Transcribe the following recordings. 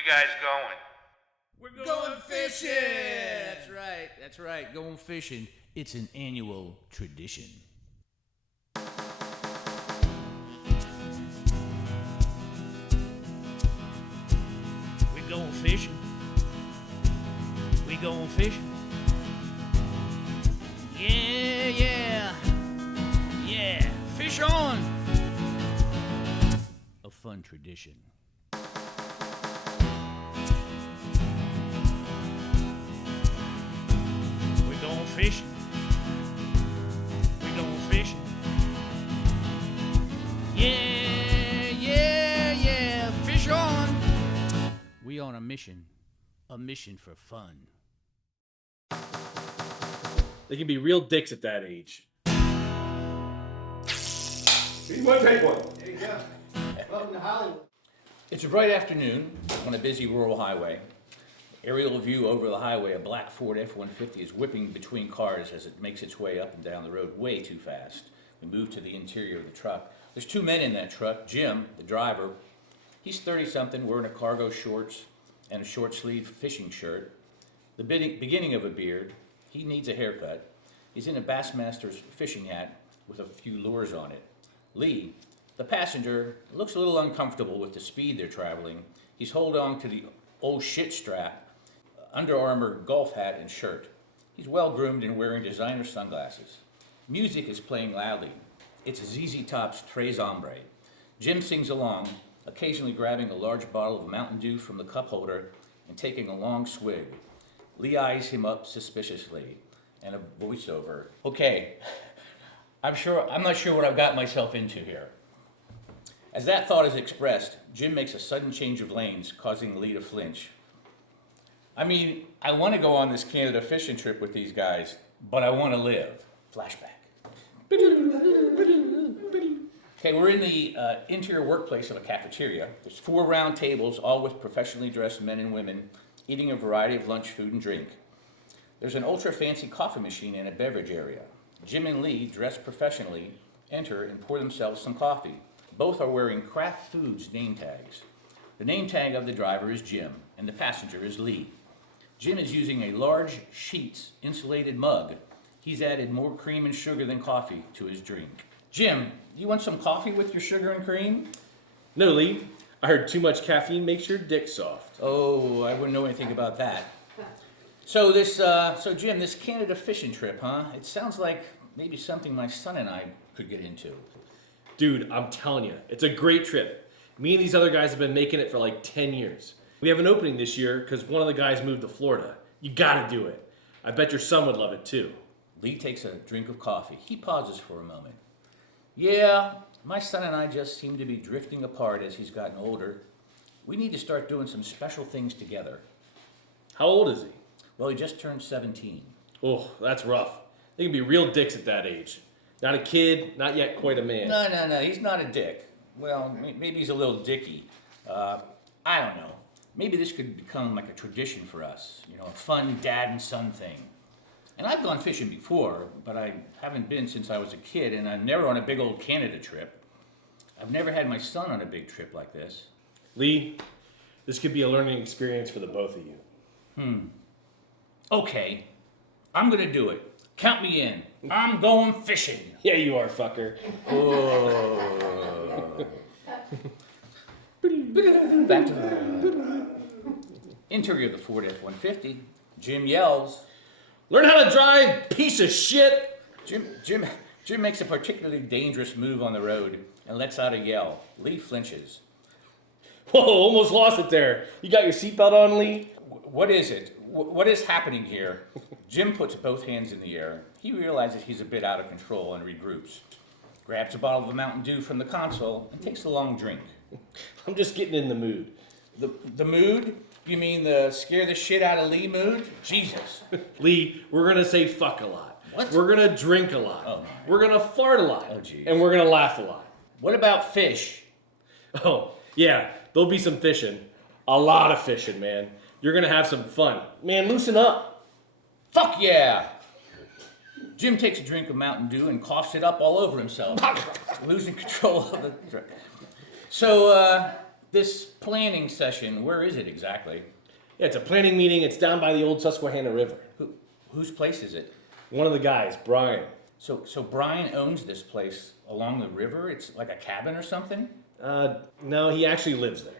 you guys going? We're going fishing! That's right. Going fishing. It's an annual tradition. We're going fishing. We going fishing. Yeah. Fish on. A fun tradition. We're going fishing. We're going fishing. Yeah. Fish on. We on a mission for fun. They can be real dicks at that age. You might take one. There you go. Welcome to Hollywood. It's a bright afternoon on a busy rural highway. Aerial view over the highway, a black Ford F-150 is whipping between cars as it makes its way up and down the road way too fast. We move to the interior of the truck. There's two men in that truck. Jim, the driver, he's 30-something, wearing a cargo shorts and a short-sleeved fishing shirt. The beginning of a beard. He needs a haircut. He's in a Bassmaster's fishing hat with a few lures on it. Lee, the passenger, looks a little uncomfortable with the speed they're traveling. He's holding on to the old shit strap, Under Armour golf hat and shirt. He's well groomed and wearing designer sunglasses. Music is playing loudly. It's ZZ Top's Tres Hombre. Jim sings along, occasionally grabbing a large bottle of Mountain Dew from the cup holder and taking a long swig. Lee eyes him up suspiciously, and a voiceover. Okay, I'm not sure what I've got myself into here. As that thought is expressed, Jim makes a sudden change of lanes, causing Lee to flinch. I mean, I want to go on this Canada fishing trip with these guys, but I want to live. Flashback. Okay, we're in the interior workplace of a cafeteria. There's 4 round tables, all with professionally dressed men and women, eating a variety of lunch, food, and drink. There's an ultra-fancy coffee machine and a beverage area. Jim and Lee, dressed professionally, enter and pour themselves some coffee. Both are wearing Kraft Foods name tags. The name tag of the driver is Jim, and the passenger is Lee. Jim is using a large Sheetz insulated mug. He's added more cream and sugar than coffee to his drink. Jim, you want some coffee with your sugar and cream? No, Lee. I heard too much caffeine makes your dick soft. Oh, I wouldn't know anything about that. So Jim, this Canada fishing trip, huh? It sounds like maybe something my son and I could get into. Dude, I'm telling you, it's a great trip. Me and these other guys have been making it for like 10 years. We have an opening this year because one of the guys moved to Florida. You gotta do it. I bet your son would love it too. Lee takes a drink of coffee. He pauses for a moment. Yeah, my son and I just seem to be drifting apart as he's gotten older. We need to start doing some special things together. How old is he? Well, he just turned 17. Oh, that's rough. They can be real dicks at that age. Not a kid, not yet quite a man. No, he's not a dick. Well, maybe he's a little dicky. I don't know. Maybe this could become like a tradition for us. You know, a fun dad and son thing. And I've gone fishing before, but I haven't been since I was a kid, and I'm never on a big old Canada trip. I've never had my son on a big trip like this. Lee, this could be a learning experience for the both of you. Okay, I'm gonna do it. Count me in. I'm going fishing. Yeah, you are, fucker. Oh. Back to the interior of the Ford F-150. Jim yells, "Learn how to drive, piece of shit!" Jim makes a particularly dangerous move on the road and lets out a yell. Lee flinches. Whoa, almost lost it there. You got your seatbelt on, Lee? What is it? What is happening here? Jim puts both hands in the air. He realizes he's a bit out of control and regroups. Grabs a bottle of Mountain Dew from the console and takes a long drink. I'm just getting in the mood. The mood? You mean the scare the shit out of Lee mood? Jesus. Lee, we're gonna say fuck a lot. What? We're gonna drink a lot. Oh, my. We're gonna fart a lot. Oh, jeez. And we're gonna laugh a lot. What about fish? Oh, yeah, there'll be some fishing. A lot of fishing, man. You're gonna have some fun. Man, loosen up. Fuck yeah! Jim takes a drink of Mountain Dew and coughs it up all over himself, losing control of the drink. So, This planning session, where is it exactly? Yeah, it's a planning meeting. It's down by the old Susquehanna River. Whose place is it? One of the guys, Brian. So Brian owns this place along the river? It's like a cabin or something? No, he actually lives there.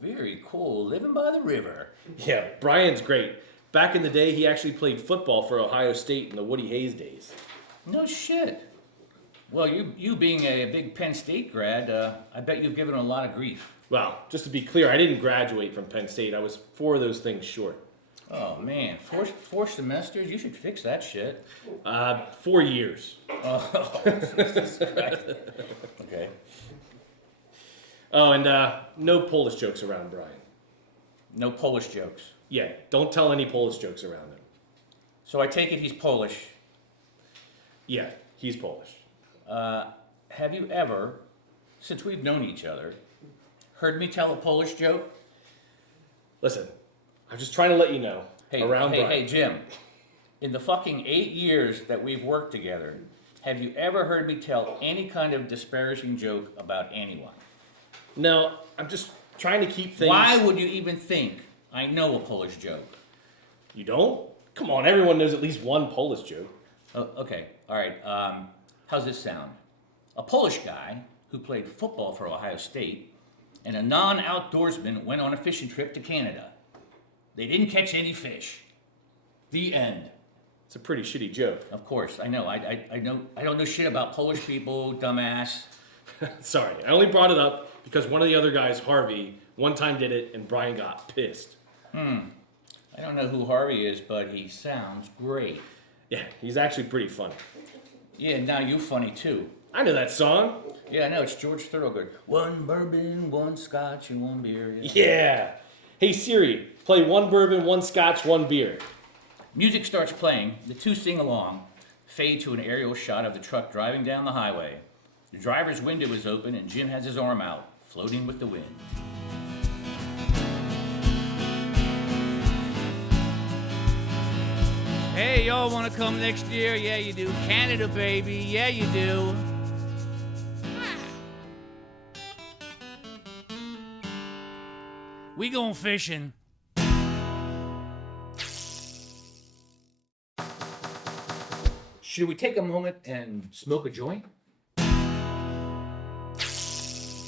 Very cool, living by the river. Yeah, Brian's great. Back in the day, he actually played football for Ohio State in the Woody Hayes days. No shit. Well, you being a big Penn State grad, I bet you've given him a lot of grief. Well, just to be clear, I didn't graduate from Penn State. I was 4 of those things short. Oh man, four semesters? You should fix that shit. 4 years. Oh, Jesus Christ. Okay. Oh, and no Polish jokes around Brian. No Polish jokes. Yeah, don't tell any Polish jokes around him. So I take it he's Polish. Yeah, he's Polish. Have you ever, since we've known each other, heard me tell a Polish joke? Listen, I'm just trying to let you know. Brian. Hey, Jim. In the fucking 8 years that we've worked together, have you ever heard me tell any kind of disparaging joke about anyone? No, I'm just trying to keep things... Why would you even think I know a Polish joke? You don't? Come on, everyone knows at least one Polish joke. Oh, okay, all right. How's this sound? A Polish guy who played football for Ohio State and a non-outdoorsman went on a fishing trip to Canada. They didn't catch any fish. The end. It's a pretty shitty joke. Of course, I know. I know. I don't know shit about Polish people, dumbass. Sorry, I only brought it up because one of the other guys, Harvey, one time did it and Brian got pissed. I don't know who Harvey is, but he sounds great. Yeah, he's actually pretty funny. Yeah, now you're funny too. I know that song. Yeah, I know. It's George Thorogood. One bourbon, one scotch, and one beer. Yeah. Hey Siri, play 1 bourbon, 1 scotch, 1 beer. Music starts playing. The two sing along. Fade to an aerial shot of the truck driving down the highway. The driver's window is open and Jim has his arm out, floating with the wind. Hey, y'all want to come next year? Yeah, you do. Canada, baby. Yeah, you do. We going fishing. Should we take a moment and smoke a joint?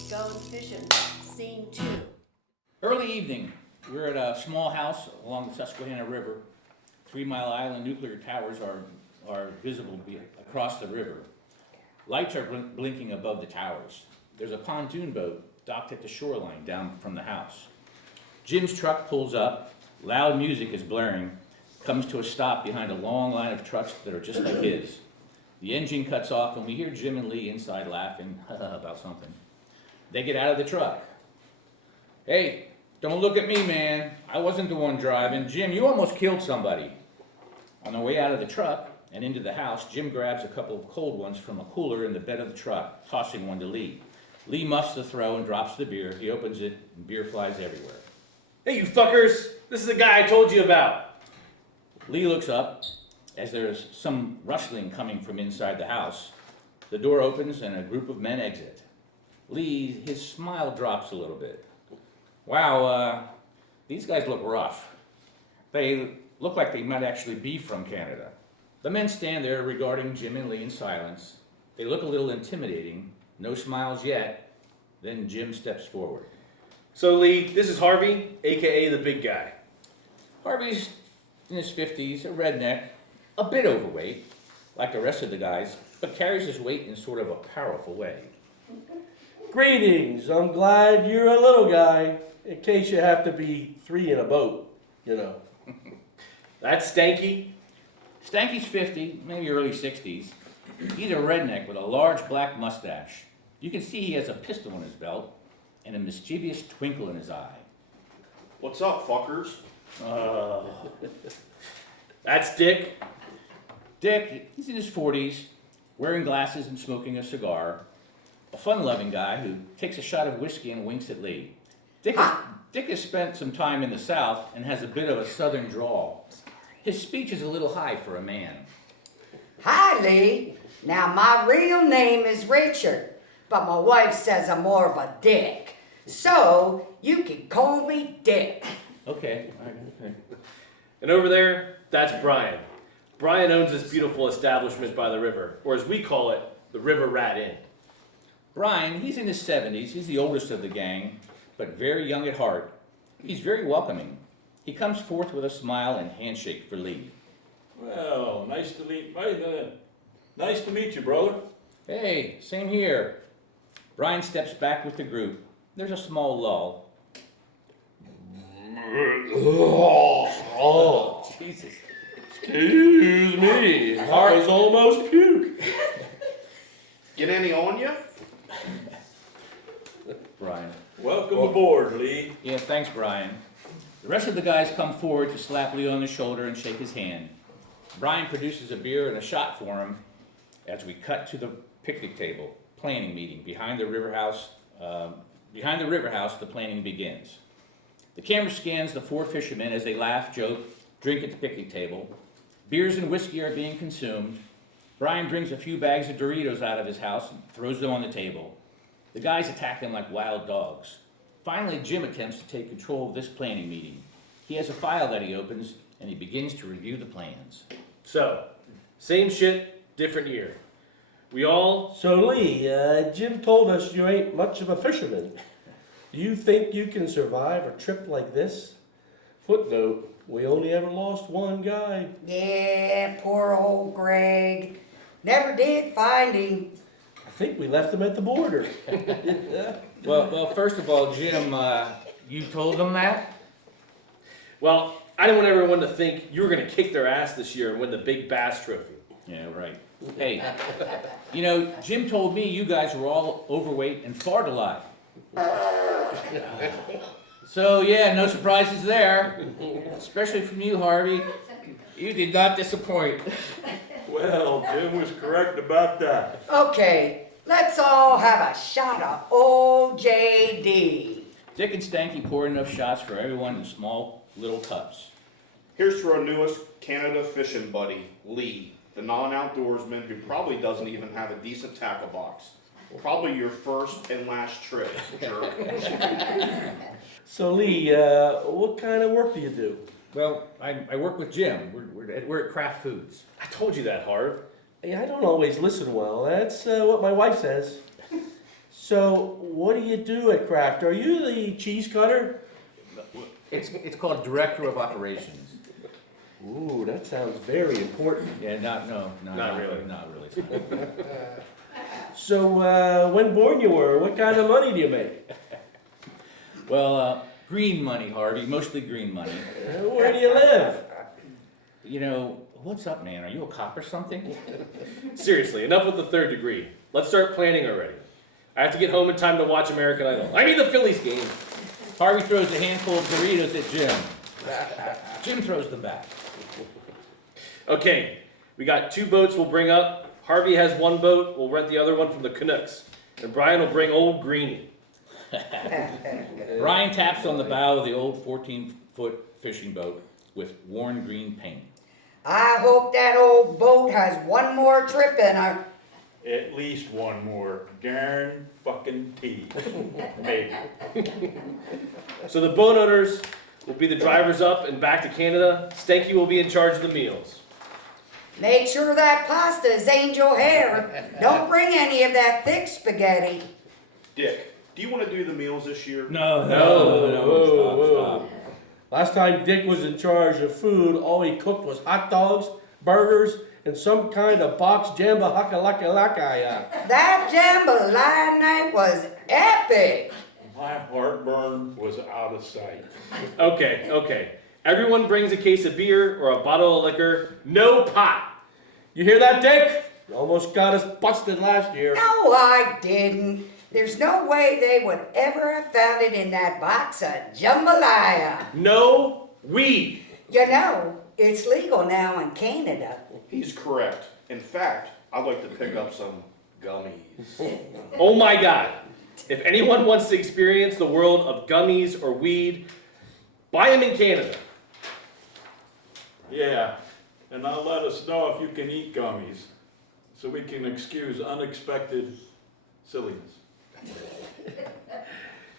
Goin Fishin, scene 2. Early evening. We're at a small house along the Susquehanna River. 3 Mile Island nuclear towers are visible across the river. Lights are blinking above the towers. There's a pontoon boat docked at the shoreline down from the house. Jim's truck pulls up. Loud music is blaring. Comes to a stop behind a long line of trucks that are just like his. The engine cuts off and we hear Jim and Lee inside laughing about something. They get out of the truck. Hey, don't look at me, man. I wasn't the one driving. Jim, you almost killed somebody. On the way out of the truck and into the house, Jim grabs a couple of cold ones from a cooler in the bed of the truck, tossing one to Lee. Lee muffs the throw and drops the beer. He opens it and beer flies everywhere. Hey, you fuckers! This is the guy I told you about. Lee looks up as there's some rustling coming from inside the house. The door opens and a group of men exit. Lee, his smile drops a little bit. Wow, these guys look rough. They look like they might actually be from Canada. The men stand there regarding Jim and Lee in silence. They look a little intimidating. No smiles yet. Then Jim steps forward. So Lee, this is Harvey, aka the big guy. Harvey's in his 50s, a redneck, a bit overweight, like the rest of the guys, but carries his weight in sort of a powerful way. Greetings. I'm glad you're a little guy, in case you have to be 3 in a boat, you know. That's Stanky. Stanky's 50, maybe early 60s. He's a redneck with a large black mustache. You can see he has a pistol in his belt and a mischievous twinkle in his eye. What's up, fuckers? That's Dick. Dick, he's in his 40s, wearing glasses and smoking a cigar. A fun-loving guy who takes a shot of whiskey and winks at Lee. Dick has spent some time in the South and has a bit of a southern drawl. His speech is a little high for a man. Hi, Lee. Now, my real name is Richard, but my wife says I'm more of a dick. So you can call me Dick. Okay, all right, okay. And over there, that's Brian. Brian owns this beautiful establishment by the river, or as we call it, the River Rat Inn. Brian, he's in his 70s. He's the oldest of the gang, but very young at heart. He's very welcoming. He comes forth with a smile and handshake for Lee. Well, nice to meet you, brother. Hey, same here. Brian steps back with the group. There's a small lull. Oh, Jesus. excuse me. That was almost puke. Get any on you? Brian. Welcome aboard, Lee. Yeah, thanks, Brian. The rest of the guys come forward to slap Lee on the shoulder and shake his hand. Brian produces a beer and a shot for him as we cut to the picnic table, planning meeting. Behind the river house, the planning begins. The camera scans the 4 fishermen as they laugh, joke, drink at the picnic table. Beers and whiskey are being consumed. Brian brings a few bags of Doritos out of his house and throws them on the table. The guys attack them like wild dogs. Finally, Jim attempts to take control of this planning meeting. He has a file that he opens, and he begins to review the plans. So, same shit, different year. We all... So Lee, Jim told us you ain't much of a fisherman. Do you think you can survive a trip like this? Footnote, we only ever lost one guy. Yeah, poor old Greg. Never did find him. I think we left him at the border. Well, first of all, Jim, you told them that? Well, I didn't want everyone to think you were going to kick their ass this year and win the big bass trophy. Yeah, right. Hey, you know, Jim told me you guys were all overweight and fart a lot. So, yeah, no surprises there. Especially from you, Harvey. You did not disappoint. Well, Jim was correct about that. Okay, let's all have a shot of old JD. Dick and Stanky pour enough shots for everyone in small little cups. Here's to our newest Canada fishing buddy, Lee, the non-outdoorsman who probably doesn't even have a decent tackle box. Probably your first and last trip, jerk. So Lee, what kind of work do you do? Well, I work with Jim. We're at Kraft Foods. I told you that, Harv. Hey, I don't always listen well. That's what my wife says. So, what do you do at Kraft? Are you the cheese cutter? It's called Director of Operations. Ooh, that sounds very important. Yeah, not really. Not really. So, when born you were, what kind of money do you make? Well, green money, Harvey. Mostly green money. Where do you live? You know, what's up, man? Are you a cop or something? Seriously, enough with the third degree. Let's start planning already. I have to get home in time to watch American Idol. I mean the Phillies game. Harvey throws a handful of Doritos at Jim. Jim throws them back. Okay, we got 2 boats we'll bring up. Harvey has 1 boat. We'll rent the other one from the Canucks. And Brian will bring old Greenie. Brian taps on the bow of the old 14-foot fishing boat with worn green paint. I hope that old boat has one more trip in her. At least one more. Guarantee. Maybe. So the boat owners will be the drivers up and back to Canada. Stanky will be in charge of the meals. Make sure that pasta is angel hair. Don't bring any of that thick spaghetti. Dick, do you want to do the meals this year? No, Whoa. Last time Dick was in charge of food, all he cooked was hot dogs, burgers, and some kind of box jamba haka-laka-laka. That jambalaya night was epic. My heartburn was out of sight. Okay. Everyone brings a case of beer or a bottle of liquor. No pot. You hear that, Dick? You almost got us busted last year. No, I didn't. There's no way they would ever have found it in that box of jambalaya. No weed. You know, it's legal now in Canada. He's correct. In fact, I'd like to pick up some gummies. Oh my God. If anyone wants to experience the world of gummies or weed, buy them in Canada. Yeah, and now let us know if you can eat gummies, so we can excuse unexpected silliness.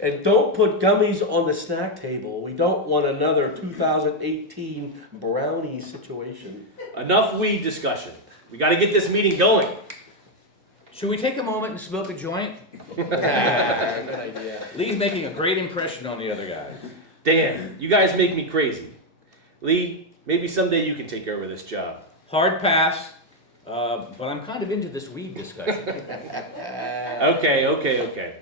And don't put gummies on the snack table. We don't want another 2018 brownie situation. Enough weed discussion. We got to get this meeting going. Should we take a moment and smoke a joint? Good idea. Lee's making a great impression on the other guys. Dan, you guys make me crazy. Lee, maybe someday you can take over this job. Hard pass, but I'm kind of into this weed discussion. Okay.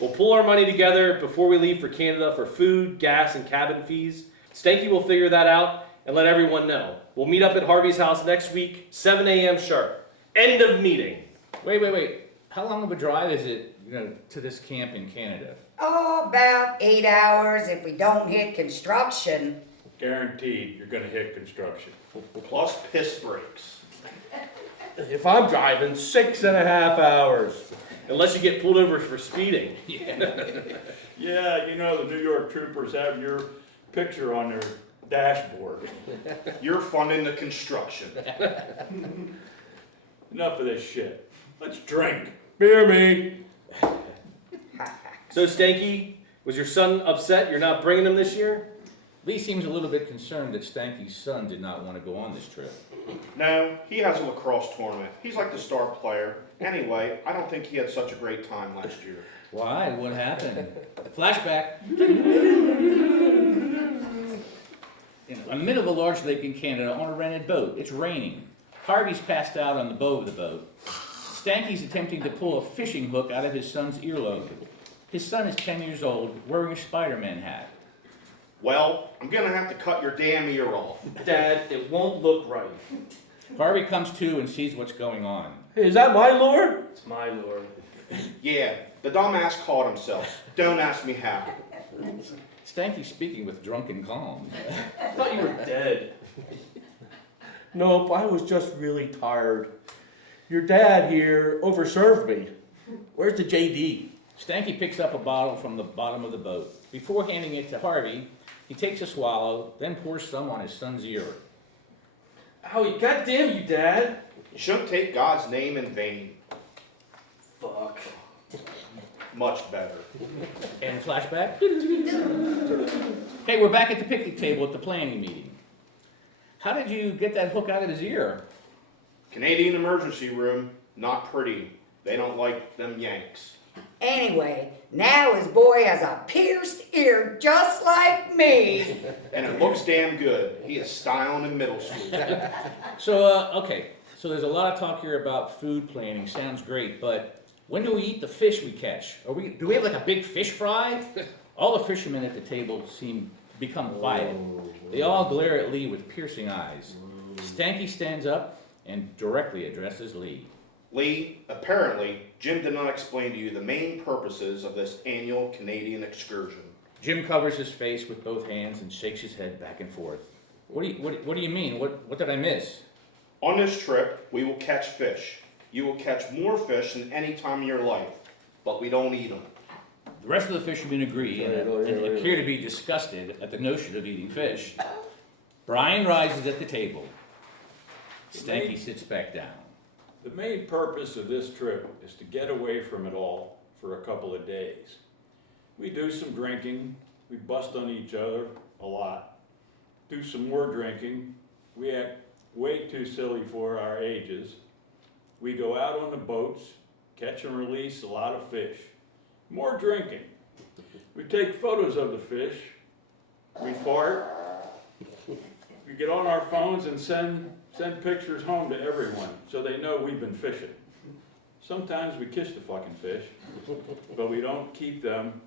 We'll pull our money together before we leave for Canada for food, gas, and cabin fees. Stanky will figure that out and let everyone know. We'll meet up at Harvey's house next week, 7 a.m. sharp. End of meeting. Wait. How long of a drive is it, to this camp in Canada? Oh, about 8 hours if we don't hit construction. Guaranteed, you're gonna hit construction. Plus piss breaks. If I'm driving, 6.5 hours. Unless you get pulled over for speeding. Yeah, the New York troopers have your picture on their dashboard. You're funding the construction. Enough of this shit. Let's drink. Beer me. So, Stanky, was your son upset you're not bringing him this year? Lee seems a little bit concerned that Stanky's son did not want to go on this trip. No, he has a lacrosse tournament. He's like the star player. Anyway, I don't think he had such a great time last year. Why? What happened? Flashback. In the middle of a large lake in Canada on a rented boat. It's raining. Harvey's passed out on the bow of the boat. Stanky's attempting to pull a fishing hook out of his son's earlobe. His son is 10 years old, wearing a Spider-Man hat. Well, I'm gonna have to cut your damn ear off. Dad, it won't look right. Harvey comes to and sees what's going on. Hey, is that my lure? It's my lure. Yeah, the dumbass caught himself. Don't ask me how. Stanky's speaking with drunken calm. I thought you were dead. Nope, I was just really tired. Your dad here overserved me. Where's the JD? Stanky picks up a bottle from the bottom of the boat. Before handing it to Harvey, he takes a swallow, then pours some on his son's ear. Owie, goddamn you, Dad. You shouldn't take God's name in vain. Fuck. Much better. And flashback. Hey, we're back at the picnic table at the planning meeting. How did you get that hook out of his ear? Canadian emergency room, not pretty. They don't like them Yanks. Anyway, now his boy has a pierced ear just like me. And it looks damn good. He is styling in middle school. Okay. So there's a lot of talk here about food planning. Sounds great, but when do we eat the fish we catch? Do we have like a big fish fry? All the fishermen at the table become quiet. They all glare at Lee with piercing eyes. Stanky stands up and directly addresses Lee. Lee, apparently, Jim did not explain to you the main purposes of this annual Canadian excursion. Jim covers his face with both hands and shakes his head back and forth. What do you mean? What did I miss? On this trip, we will catch fish. You will catch more fish than any time in your life, but we don't eat them. The rest of the fishermen agree and appear to be disgusted at the notion of eating fish. Brian rises at the table. Stanky sits back down. The main purpose of this trip is to get away from it all for a couple of days. We do some drinking, we bust on each other a lot, do some more drinking, we act way too silly for our ages. We go out on the boats, catch and release a lot of fish. More drinking. We take photos of the fish, we fart, we get on our phones and send pictures home to everyone so they know we've been fishing. Sometimes we kiss the fucking fish, but we don't keep them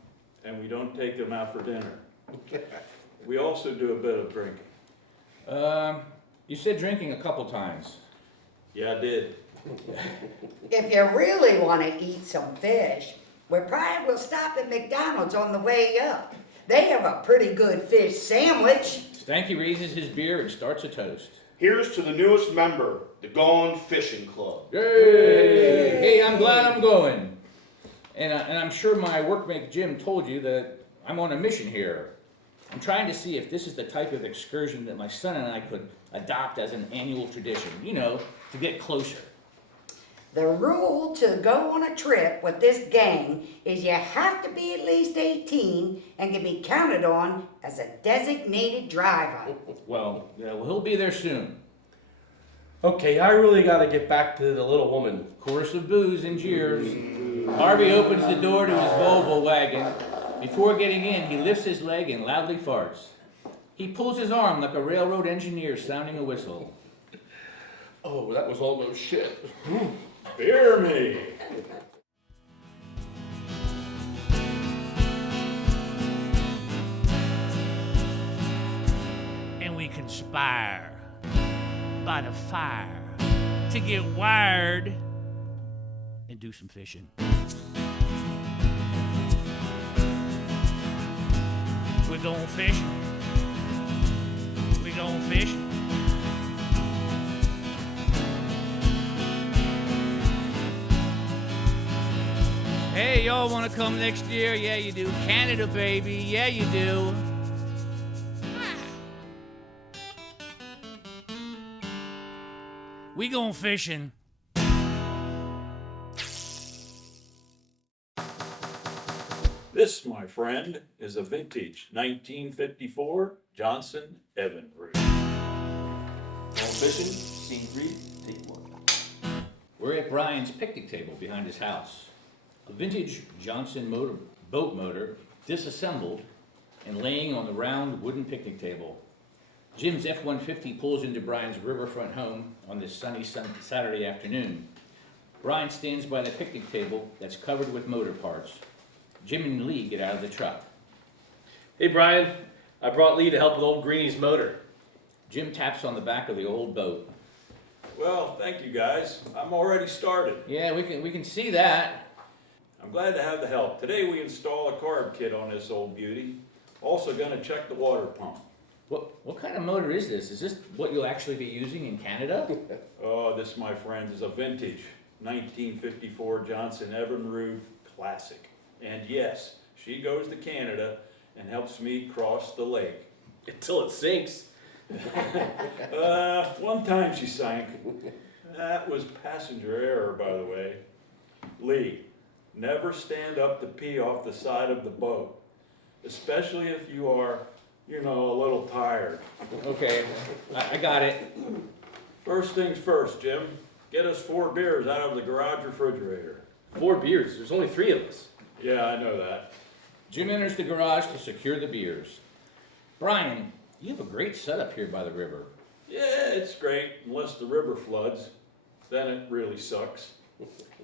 and we don't take them out for dinner. We also do a bit of drinking. You said drinking a couple times. Yeah, I did. If you really want to eat some fish, we probably will stop at McDonald's on the way up. They have a pretty good fish sandwich. Stanky raises his beer and starts a toast. Here's to the newest member, the Goin Fishin Club. Yay! Hey, I'm glad I'm going. And I'm sure my workmate Jim told you that I'm on a mission here. I'm trying to see if this is the type of excursion that my son and I could adopt as an annual tradition, to get closer. The rule to go on a trip with this gang is you have to be at least 18 and can be counted on as a designated driver. Well, he'll be there soon. Okay, I really gotta get back to the little woman. Chorus of boos and jeers. Harvey opens the door to his Volvo wagon. Before getting in, he lifts his leg and loudly farts. He pulls his arm like a railroad engineer sounding a whistle. Oh, that was almost shit. Fear me. And we conspire by the fire to get wired and do some fishing. We're going fishing. We're going fishing. Hey, y'all want to come next year? Yeah, you do. Canada, baby. Yeah, you do. We going fishing. This, my friend, is a vintage 1954 Johnson Evinrude. Goin Fishin, scene 3, take 1. We're at Brian's picnic table behind his house. A vintage Johnson boat motor, disassembled and laying on the round wooden picnic table. Jim's F-150 pulls into Brian's riverfront home on this sunny Saturday afternoon. Brian stands by the picnic table that's covered with motor parts. Jim and Lee get out of the truck. Hey Brian, I brought Lee to help with old Greenie's motor. Jim taps on the back of the old boat. Well, thank you guys. I'm already started. Yeah, we can see that. I'm glad to have the help. Today we install a carb kit on this old beauty. Also gonna check the water pump. What kind of motor is this? Is this what you'll actually be using in Canada? Oh, this, my friends, is a vintage 1954 Johnson Evinrude classic. And yes, she goes to Canada and helps me cross the lake. Until it sinks. One time she sank. That was passenger error, by the way. Lee, never stand up to pee off the side of the boat, especially if you are, a little tired. Okay, I got it. First things first, Jim. Get us 4 beers out of the garage refrigerator. 4 beers, there's only 3 of us. Yeah, I know that. Jim enters the garage to secure the beers. Brian, you have a great setup here by the river. Yeah, it's great, unless the river floods. Then it really sucks.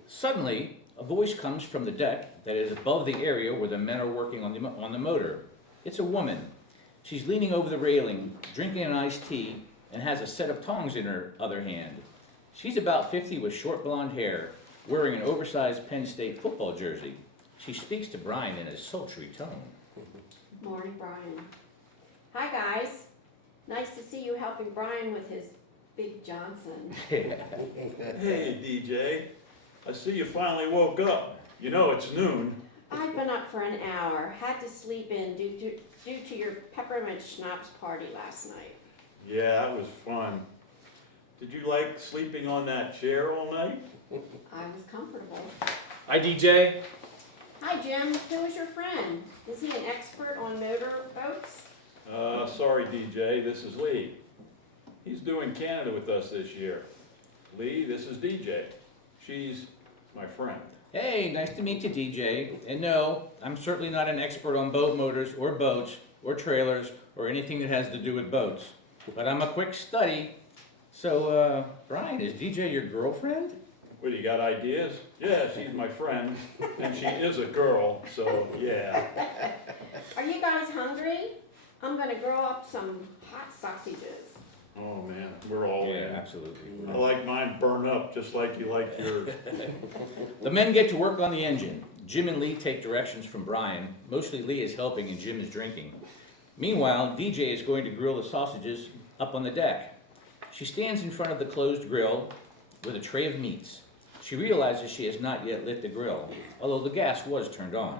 Suddenly, a voice comes from the deck that is above the area where the men are working on the motor. It's a woman. She's leaning over the railing, drinking an iced tea, and has a set of tongs in her other hand. She's about 50 with short blonde hair, wearing an oversized Penn State football jersey. She speaks to Brian in a sultry tone. Morning, Brian. Hi, guys. Nice to see you helping Brian with his big Johnson. Hey, DJ. I see you finally woke up. You know it's noon. I've been up for an hour. Had to sleep in due to your peppermint schnapps party last night. Yeah, that was fun. Did you like sleeping on that chair all night? I was comfortable. Hi DJ. Hi, Jim. Who is your friend? Is he an expert on motor boats? Sorry, DJ. This is Lee. He's doing Canada with us this year. Lee, this is DJ. She's my friend. Hey, nice to meet you, DJ. And no, I'm certainly not an expert on boat motors or boats or trailers or anything that has to do with boats. But I'm a quick study. So, Brian, is DJ your girlfriend? What, you got ideas? Yeah, she's my friend, and she is a girl, so yeah. Are you guys hungry? I'm gonna grill up some hot sausages. Oh man, we're all in. Absolutely. I like mine burned up just like you like yours. The men get to work on the engine. Jim and Lee take directions from Brian. Mostly Lee is helping and Jim is drinking. Meanwhile, DJ is going to grill the sausages up on the deck. She stands in front of the closed grill with a tray of meats. She realizes she has not yet lit the grill, although the gas was turned on.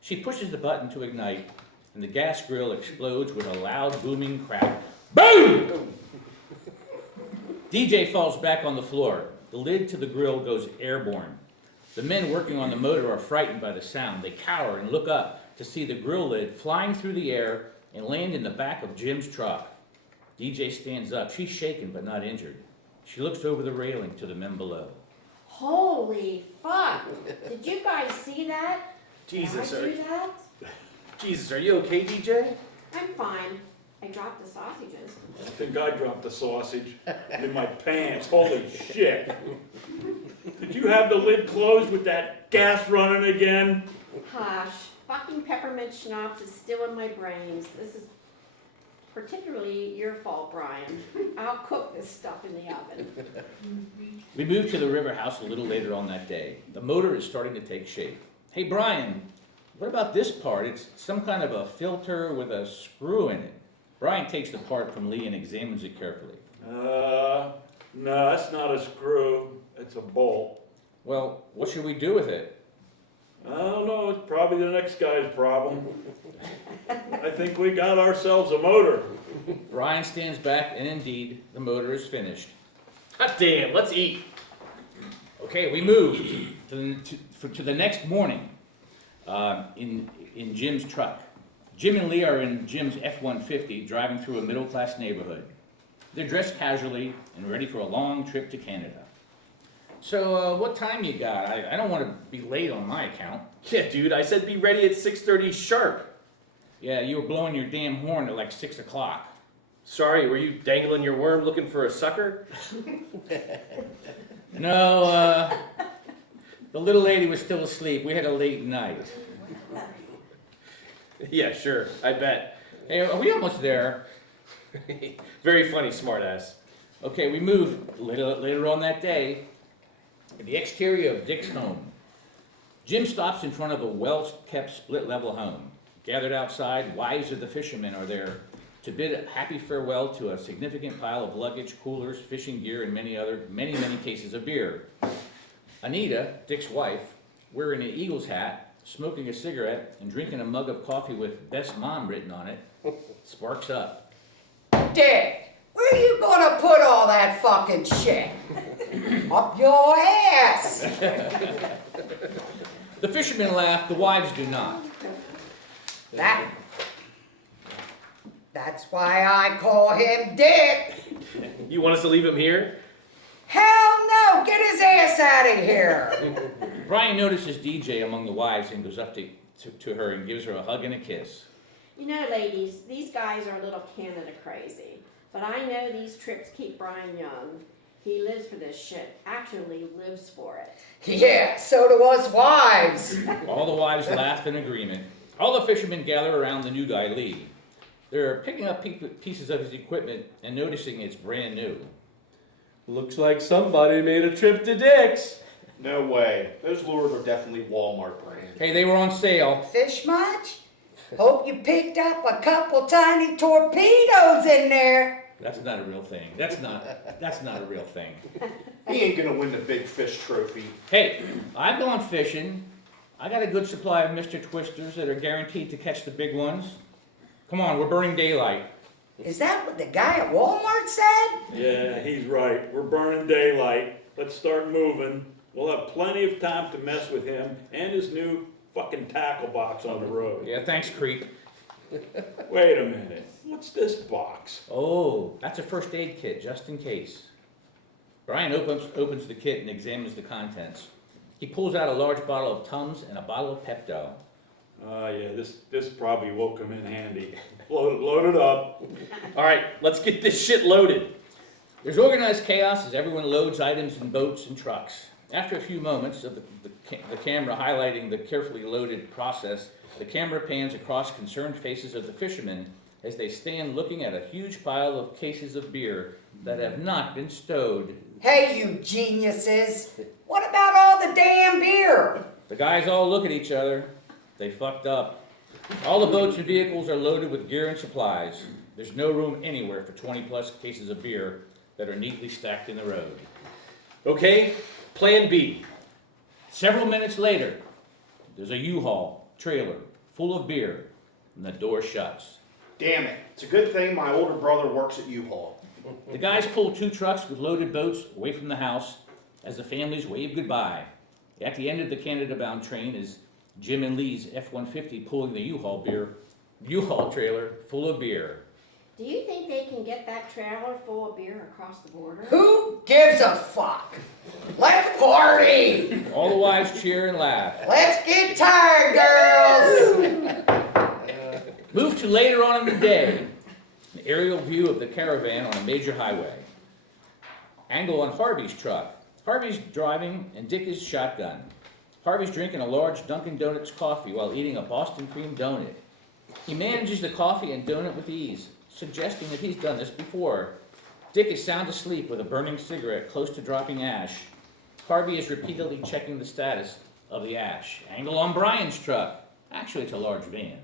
She pushes the button to ignite, and the gas grill explodes with a loud booming crack. Boom! DJ falls back on the floor. The lid to the grill goes airborne. The men working on the motor are frightened by the sound. They cower and look up to see the grill lid flying through the air and land in the back of Jim's truck. DJ stands up. She's shaken but not injured. She looks over the railing to the men below. Holy fuck! Did you guys see that? Jesus, Did I do that? Jesus, are you okay, DJ? I'm fine. I dropped the sausages. I think I dropped the sausage in my pants. Holy shit. Did you have the lid closed with that gas running again? Hush. Fucking peppermint schnapps is still in my brains. This is particularly your fault, Brian. I'll cook this stuff in the oven. We moved to the river house a little later on that day. The motor is starting to take shape. Hey, Brian, what about this part? It's some kind of a filter with a screw in it. Brian takes the part from Lee and examines it carefully. No, that's not a screw. It's a bolt. Well, what should we do with it? I don't know. It's probably the next guy's problem. I think we got ourselves a motor. Brian stands back, and indeed, the motor is finished. God damn, let's eat. Okay, we moved to the next morning in Jim's truck. Jim and Lee are in Jim's F-150 driving through a middle-class neighborhood. They're dressed casually and ready for a long trip to Canada. So, what time you got? I don't want to be late on my account. Yeah, dude, I said be ready at 6:30 sharp. Yeah, you were blowing your damn horn at like 6 o'clock. Sorry, were you dangling your worm looking for a sucker? No, the little lady was still asleep. We had a late night. Yeah, sure, I bet. Hey, are we almost there? Very funny, smartass. Okay, we moved later on that day to the exterior of Dick's home. Jim stops in front of a well-kept split-level home. Gathered outside, wives of the fishermen are there to bid a happy farewell to a significant pile of luggage, coolers, fishing gear, and many cases of beer. Anita, Dick's wife, wearing an Eagles hat, smoking a cigarette, and drinking a mug of coffee with Best Mom written on it, sparks up. Dick, where you gonna put all that fucking shit? Up your ass! The fishermen laugh, the wives do not. That's why I call him Dick. You want us to leave him here? Hell no, get his ass out of here. Brian notices DJ among the wives and goes up to her and gives her a hug and a kiss. You know, ladies, these guys are a little Canada crazy. But I know these trips keep Brian young. He lives for this shit. Actually lives for it. Yeah, so do us wives. All the wives laugh in agreement. All the fishermen gather around the new guy, Lee. They're picking up pieces of his equipment and noticing it's brand new. Looks like somebody made a trip to Dick's. No way. Those lures are definitely Walmart brand. Hey, they were on sale. Fish much? Hope you picked up a couple tiny torpedoes in there. That's not a real thing. That's not a real thing. He ain't gonna win the big fish trophy. Hey, I've gone fishing. I got a good supply of Mr. Twisters that are guaranteed to catch the big ones. Come on, we're burning daylight. Is that what the guy at Walmart said? Yeah, he's right. We're burning daylight. Let's start moving. We'll have plenty of time to mess with him and his new fucking tackle box on the road. Yeah, thanks, creep. Wait a minute. What's this box? Oh, that's a first aid kit, just in case. Brian opens the kit and examines the contents. He pulls out a large bottle of Tums and a bottle of Pepto. Yeah, this probably will come in handy. Load it up. All right, let's get this shit loaded. There's organized chaos as everyone loads items in boats and trucks. After a few moments of the camera highlighting the carefully loaded process, the camera pans across concerned faces of the fishermen as they stand looking at a huge pile of cases of beer that have not been stowed. Hey, you geniuses. What about all the damn beer? The guys all look at each other. They fucked up. All the boats and vehicles are loaded with gear and supplies. There's no room anywhere for 20 plus cases of beer that are neatly stacked in the road. Okay, plan B. Several minutes later, there's a U-Haul trailer full of beer, and the door shuts. Damn it. It's a good thing my older brother works at U-Haul. The guys pull 2 trucks with loaded boats away from the house as the families wave goodbye. At the end of the Canada-bound train is Jim and Lee's F-150 pulling the U-Haul trailer full of beer. Do you think they can get that trailer full of beer across the border? Who gives a fuck? Let's party! All the wives cheer and laugh. Let's get tired, girls! Move to later on in the day. An aerial view of the caravan on a major highway. Angle on Harvey's truck. Harvey's driving and Dick is shotgun. Harvey's drinking a large Dunkin' Donuts coffee while eating a Boston cream donut. He manages the coffee and donut with ease, suggesting that he's done this before. Dick is sound asleep with a burning cigarette close to dropping ash. Harvey is repeatedly checking the status of the ash. Angle on Brian's truck. Actually, it's a large van.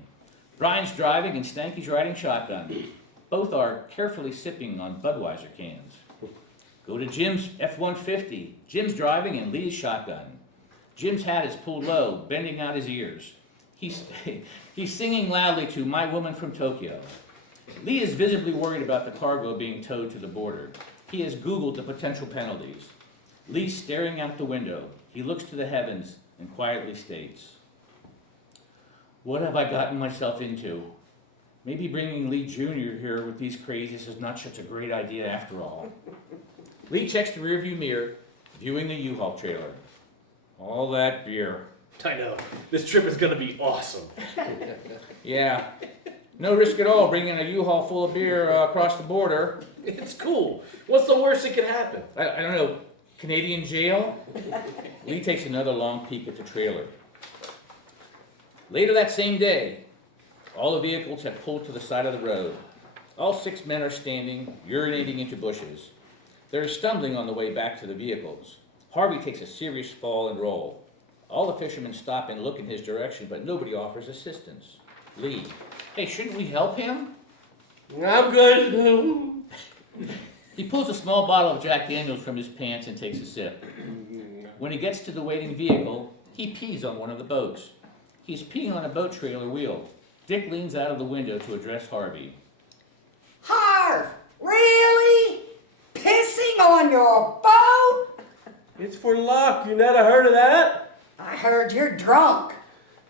Brian's driving and Stanky's riding shotgun. Both are carefully sipping on Budweiser cans. Go to Jim's F-150. Jim's driving and Lee's shotgun. Jim's hat is pulled low, bending out his ears. He's singing loudly to My Woman from Tokyo. Lee is visibly worried about the cargo being towed to the border. He has Googled the potential penalties. Lee's staring out the window. He looks to the heavens and quietly states, "What have I gotten myself into? Maybe bringing Lee Jr. here with these crazies is not such a great idea after all." Lee checks the rearview mirror, viewing the U-Haul trailer. All that beer. I know. This trip is gonna be awesome. Yeah. No risk at all bringing a U-Haul full of beer across the border. It's cool. What's the worst that could happen? I don't know, Canadian jail? Lee takes another long peek at the trailer. Later that same day, all the vehicles have pulled to the side of the road. All 6 men are standing, urinating into bushes. They're stumbling on the way back to the vehicles. Harvey takes a serious fall and roll. All the fishermen stop and look in his direction, but nobody offers assistance. Lee, hey, shouldn't we help him? I'm good. He pulls a small bottle of Jack Daniels from his pants and takes a sip. When he gets to the waiting vehicle, he pees on one of the boats. He's peeing on a boat trailer wheel. Dick leans out of the window to address Harvey. Harv, really? Pissing on your boat? It's for luck. You never heard of that? I heard you're drunk.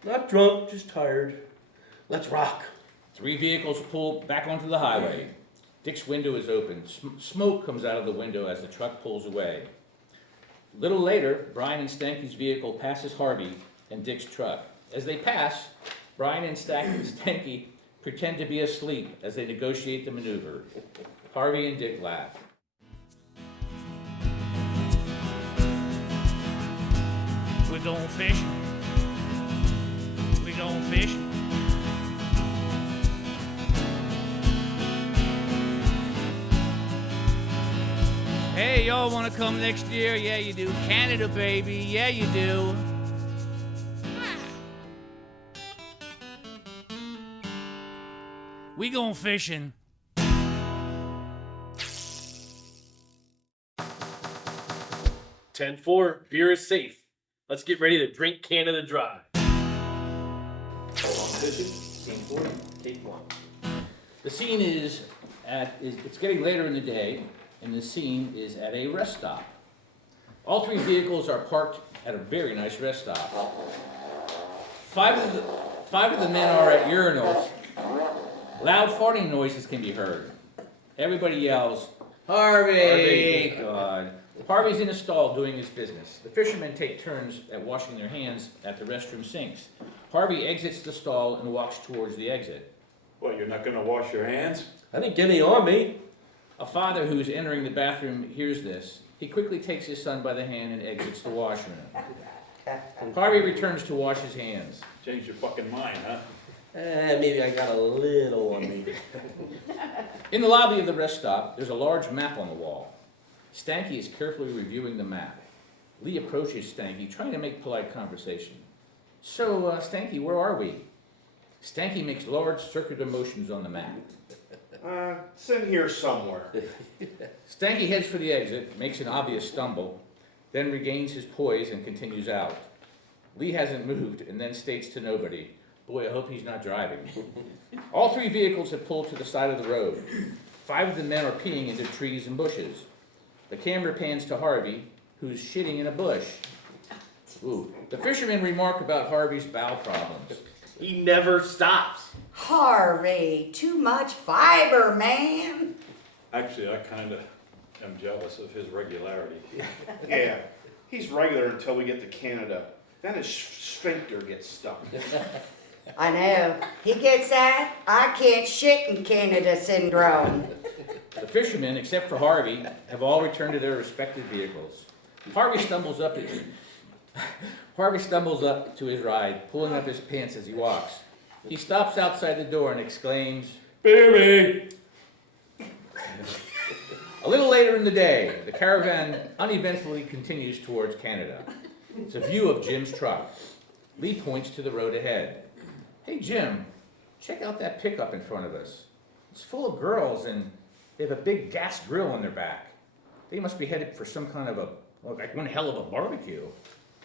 Not drunk, just tired. Let's rock. 3 vehicles pull back onto the highway. Dick's window is open. Smoke comes out of the window as the truck pulls away. A little later, Brian and Stanky's vehicle passes Harvey and Dick's truck. As they pass, Brian and Stanky pretend to be asleep as they negotiate the maneuver. Harvey and Dick laugh. We're going fishing. We're going fishing. Hey, y'all want to come next year? Yeah, you do. Canada, baby. Yeah, you do. We going fishing. 10-4, beer is safe. Let's get ready to drink Canada dry. Goin Fishin, Scene 40, Take 1. The scene it's getting later in the day, and the scene is at a rest stop. All 3 vehicles are parked at a very nice rest stop. 5 of the men are at urinals. Loud farting noises can be heard. Everybody yells, "Harvey!" God. Harvey's in a stall doing his business. The fishermen take turns at washing their hands at the restroom sinks. Harvey exits the stall and walks towards the exit. What, you're not gonna wash your hands? I didn't get any on me. A father who is entering the bathroom hears this. He quickly takes his son by the hand and exits the washroom. Harvey returns to wash his hands. Change your fucking mind, huh? Maybe I got a little on me. In the lobby of the rest stop, there's a large map on the wall. Stanky is carefully reviewing the map. Lee approaches Stanky, trying to make polite conversation. "So, Stanky, where are we?" Stanky makes large circular motions on the map. It's in here somewhere. Stanky heads for the exit, makes an obvious stumble, then regains his poise and continues out. Lee hasn't moved and then states to nobody, "Boy, I hope he's not driving." All 3 vehicles have pulled to the side of the road. 5 of the men are peeing into trees and bushes. The camera pans to Harvey. who's shitting in a bush. Ooh. The fishermen remark about Harvey's bowel problems. He never stops. Harvey, too much fiber, man. Actually, I kind of am jealous of his regularity. Yeah, he's regular until we get to Canada. Then his sphincter gets stuck. I know. He gets that I can't shit in Canada syndrome. The fishermen, except for Harvey, have all returned to their respective vehicles. Harvey stumbles up to his ride, pulling up his pants as he walks. He stops outside the door and exclaims, Baby! A little later in the day, the caravan uneventfully continues towards Canada. It's a view of Jim's truck. Lee points to the road ahead. Hey Jim, check out that pickup in front of us. It's full of girls and they have a big gas grill on their back. They must be headed for some kind of like one hell of a barbecue.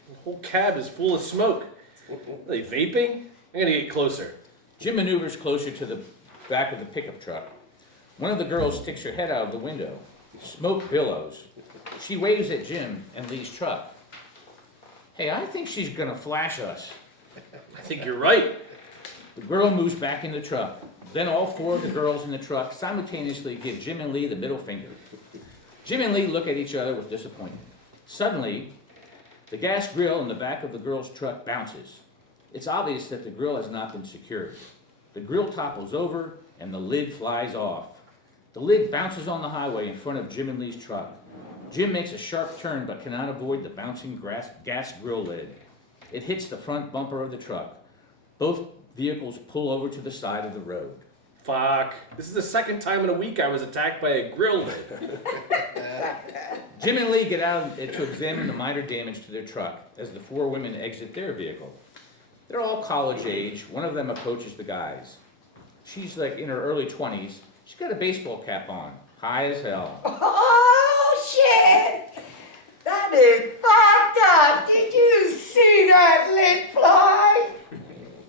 The whole cab is full of smoke. Are they vaping? I'm gonna get closer. Jim maneuvers closer to the back of the pickup truck. One of the girls sticks her head out of the window. Smoke billows. She waves at Jim and Lee's truck. Hey, I think she's gonna flash us. I think you're right. The girl moves back in the truck. Then all four of the girls in the truck simultaneously give Jim and Lee the middle finger. Jim and Lee look at each other with disappointment. Suddenly, the gas grill in the back of the girl's truck bounces. It's obvious that the grill has not been secured. The grill topples over and the lid flies off. The lid bounces on the highway in front of Jim and Lee's truck. Jim makes a sharp turn but cannot avoid the bouncing gas grill lid. It hits the front bumper of the truck. Both vehicles pull over to the side of the road. Fuck. This is the second time in a week I was attacked by a grill lid. Jim and Lee get out to examine the minor damage to their truck as the four women exit their vehicle. They're all college age. One of them approaches the guys. She's like in her early 20s. She's got a baseball cap on, high as hell. Oh, shit! That is fucked up! Did you see that lid fly?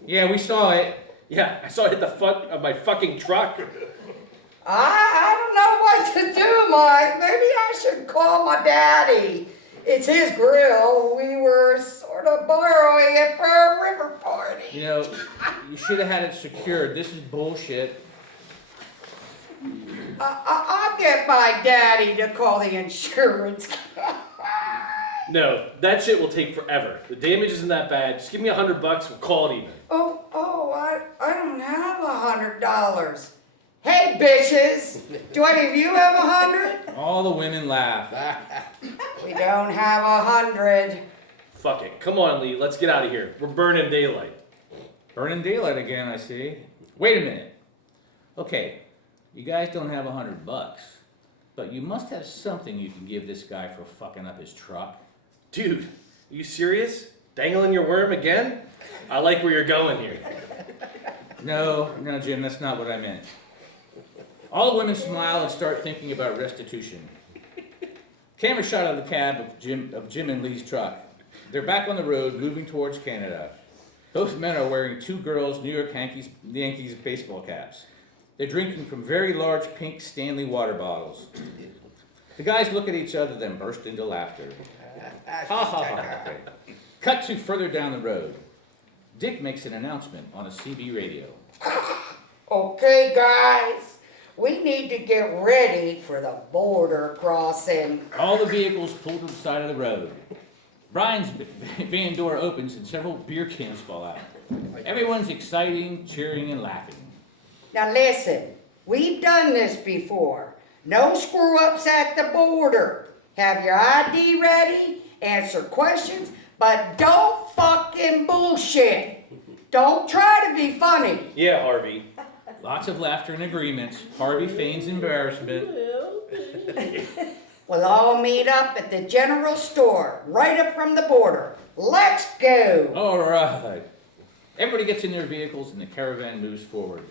Yeah, we saw it. Yeah, I saw it hit the front of my fucking truck. I don't know what to do, Mike. Maybe I should call my daddy. It's his grill. We were sort of borrowing it for a river party. You know, you should have had it secured. This is bullshit. I'll get my daddy to call the insurance guy. No, that shit will take forever. The damage isn't that bad. Just give me $100, we'll call it even. I don't have $100. Hey, bitches! Do any of you have 100? All the women laugh. We don't have 100. Fuck it. Come on, Lee. Let's get out of here. We're burning daylight. Burning daylight again, I see. Wait a minute. Okay, you guys don't have $100, but you must have something you can give this guy for fucking up his truck. Dude, are you serious? Dangling your worm again? I like where you're going here. No, Jim, that's not what I meant. All the women smile and start thinking about restitution. Camera shot of the cab of Jim and Lee's truck. They're back on the road, moving towards Canada. Both men are wearing two girls' New York Yankees baseball caps. They're drinking from very large pink Stanley water bottles. The guys look at each other, then burst into laughter. Ha ha ha. Cut to further down the road. Dick makes an announcement on a CB radio. Okay, guys, we need to get ready for the border crossing. All the vehicles pull to the side of the road. Brian's van door opens and several beer cans fall out. Everyone's exciting, cheering, and laughing. Now listen, we've done this before. No screw-ups at the border. Have your ID ready, answer questions, but don't fucking bullshit. Don't try to be funny. Yeah, Harvey. Lots of laughter and agreement. Harvey feigns embarrassment. We'll all meet up at the general store, right up from the border. Let's go. All right. Everybody gets in their vehicles and the caravan moves forward.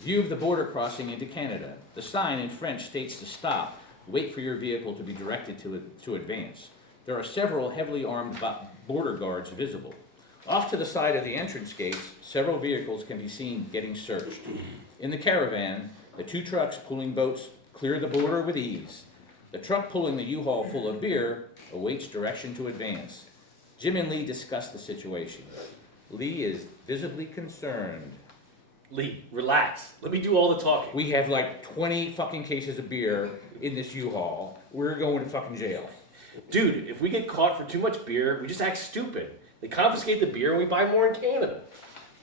View of the border crossing into Canada. The sign in French states to stop. Wait for your vehicle to be directed to advance. There are several heavily armed border guards visible. Off to the side of the entrance gates, several vehicles can be seen getting searched. In the caravan, the two trucks pulling boats clear the border with ease. The truck pulling the U-Haul full of beer awaits direction to advance. Jim and Lee discuss the situation. Lee is visibly concerned. Lee, relax. Let me do all the talking. We have like 20 fucking cases of beer in this U-Haul. We're going to fucking jail. Dude, if we get caught for too much beer, we just act stupid. They confiscate the beer and we buy more in Canada.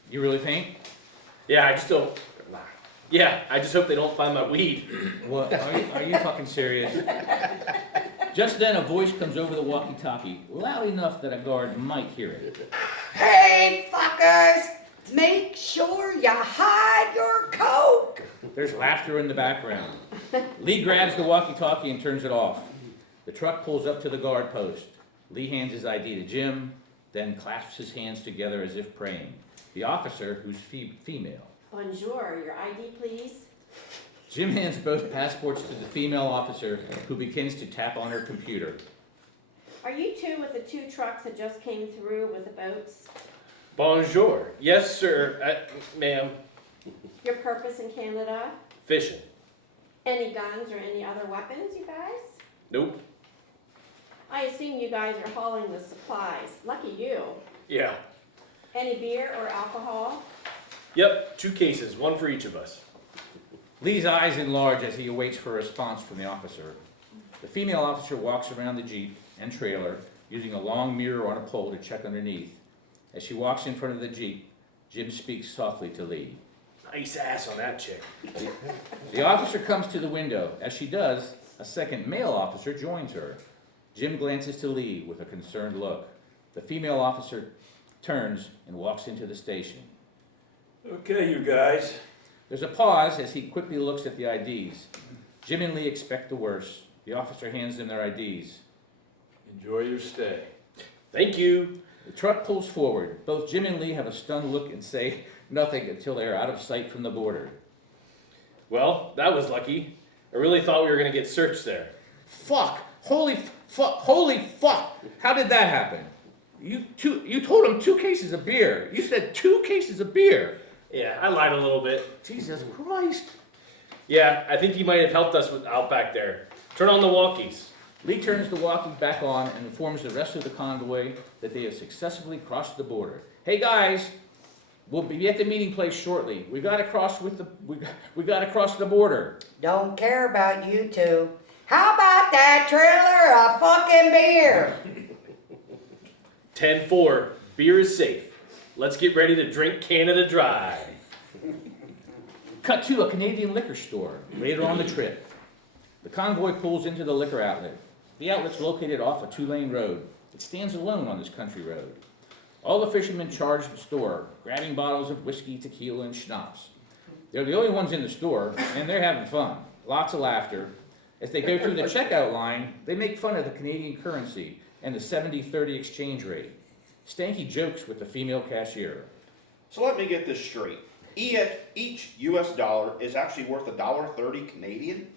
You really think? Yeah, I just don't. Yeah, I just hope they don't find my weed. What? Are you fucking serious? Just then a voice comes over the walkie-talkie, loud enough that a guard might hear it. Hey, fuckers! Make sure you hide your coke! There's laughter in the background. Lee grabs the walkie-talkie and turns it off. The truck pulls up to the guard post. Lee hands his ID to Jim, then clasps his hands together as if praying. The officer, who's female. Bonjour, your ID, please. Jim hands both passports to the female officer, who begins to tap on her computer. Are you two with the two trucks that just came through with the boats? Bonjour. Yes, sir. Ma'am. Your purpose in Canada? Fishing. Any guns or any other weapons, you guys? Nope. I assume you guys are hauling the supplies. Lucky you. Yeah. Any beer or alcohol? Yep, 2 cases, 1 for each of us. Lee's eyes enlarge as he awaits for a response from the officer. The female officer walks around the Jeep and trailer, using a long mirror on a pole to check underneath. As she walks in front of the Jeep, Jim speaks softly to Lee. Nice ass on that chick. The officer comes to the window. As she does, a second male officer joins her. Jim glances to Lee with a concerned look. The female officer turns and walks into the station. Okay, you guys. There's a pause as he quickly looks at the IDs. Jim and Lee expect the worst. The officer hands them their IDs. Enjoy your stay. Thank you. The truck pulls forward. Both Jim and Lee have a stunned look and say nothing until they are out of sight from the border. Well, that was lucky. I really thought we were going to get searched there. Fuck! Holy fuck! How did that happen? You told him 2 cases of beer. You said 2 cases of beer. Yeah, I lied a little bit. Jesus Christ. Yeah, I think you might have helped us out back there. Turn on the walkies. Lee turns the walkie back on and informs the rest of the convoy that they have successfully crossed the border. Hey guys, we'll be at the meeting place shortly. We gotta cross the border. Don't care about you two. How about that trailer of fucking beer? 10-4, beer is safe. Let's get ready to drink Canada dry. Cut to a Canadian liquor store later on the trip. The convoy pulls into the liquor outlet. The outlet's located off a 2-lane road. It stands alone on this country road. All the fishermen charge the store, grabbing bottles of whiskey, tequila, and schnapps. They're the only ones in the store, and they're having fun. Lots of laughter. As they go through the checkout line, they make fun of the Canadian currency and the 70-30 exchange rate. Stanky jokes with the female cashier. So let me get this straight. Each US dollar is actually worth $1.30 Canadian?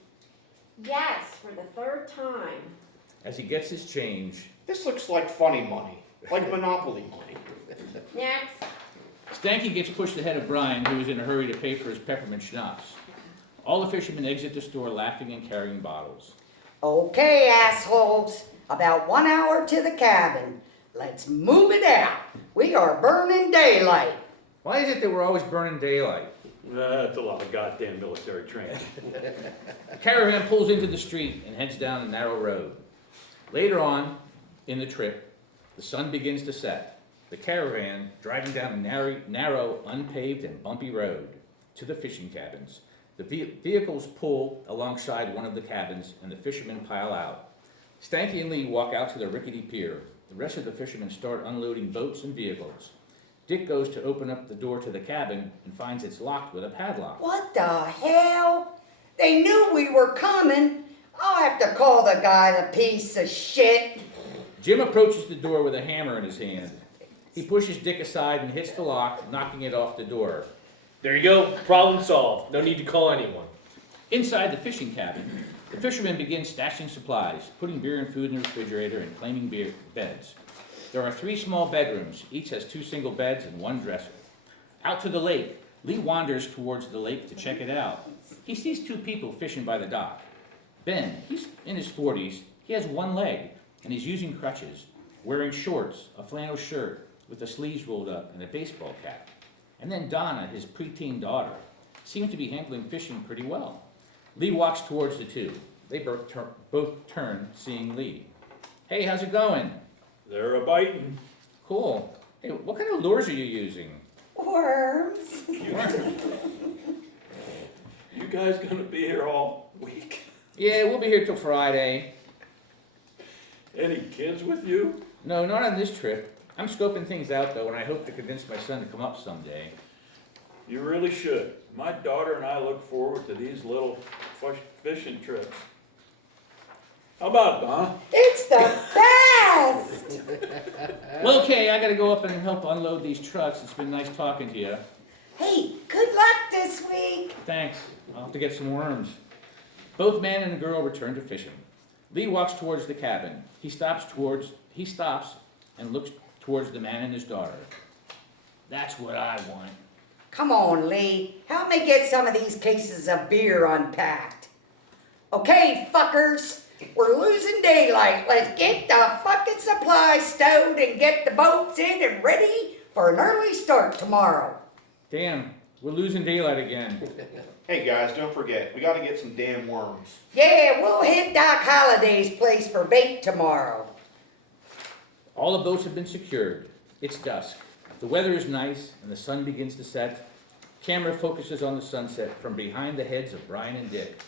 Yes, for the 3rd time. As he gets his change, This looks like funny money, like Monopoly money. Next. Stanky gets pushed ahead of Brian, who is in a hurry to pay for his peppermint schnapps. All the fishermen exit the store laughing and carrying bottles. Okay, assholes. About 1 hour to the cabin. Let's move it out. We are burning daylight. Why is it that we're always burning daylight? That's a lot of goddamn military training. The caravan pulls into the street and heads down a narrow road. Later on in the trip, the sun begins to set. The caravan driving down a narrow, unpaved and bumpy road to the fishing cabins. The vehicles pull alongside one of the cabins and the fishermen pile out. Stanky and Lee walk out to the rickety pier. The rest of the fishermen start unloading boats and vehicles. Dick goes to open up the door to the cabin and finds it's locked with a padlock. What the hell? They knew we were coming. I'll have to call the guy the piece of shit. Jim approaches the door with a hammer in his hand. He pushes Dick aside and hits the lock, knocking it off the door. There you go, problem solved. No need to call anyone. Inside the fishing cabin, the fishermen begin stashing supplies, putting beer and food in the refrigerator, and claiming beds. There are 3 small bedrooms. Each has 2 single beds and 1 dresser. Out to the lake, Lee wanders towards the lake to check it out. He sees 2 people fishing by the dock. Ben, he's in his 40s. He has one leg, and he's using crutches, wearing shorts, a flannel shirt with the sleeves rolled up, and a baseball cap. And then Donna, his preteen daughter, seems to be handling fishing pretty well. Lee walks towards the two. They both turn, seeing Lee. Hey, how's it going? They're a-biting. Cool. Hey, what kind of lures are you using? Worms. You guys gonna be here all week? Yeah, we'll be here till Friday. Any kids with you? No, not on this trip. I'm scoping things out, though, and I hope to convince my son to come up someday. You really should. My daughter and I look forward to these little fishing trips. How about it, Donna? It's the best. Well, okay, I gotta go up and help unload these trucks. It's been nice talking to you. Hey, good luck this week. Thanks. I'll have to get some worms. Both man and the girl return to fishing. Lee walks towards the cabin. He stops and looks towards the man and his daughter. That's what I want. Come on, Lee. Help me get some of these cases of beer unpacked. Okay, fuckers. We're losing daylight. Let's get the fucking supplies stowed and get the boats in and ready for an early start tomorrow. Damn, we're losing daylight again. Hey guys, don't forget, we gotta get some damn worms. Yeah, we'll hit Doc Holliday's place for bait tomorrow. All the boats have been secured. It's dusk. The weather is nice and the sun begins to set. Camera focuses on the sunset from behind the heads of Brian and Dick.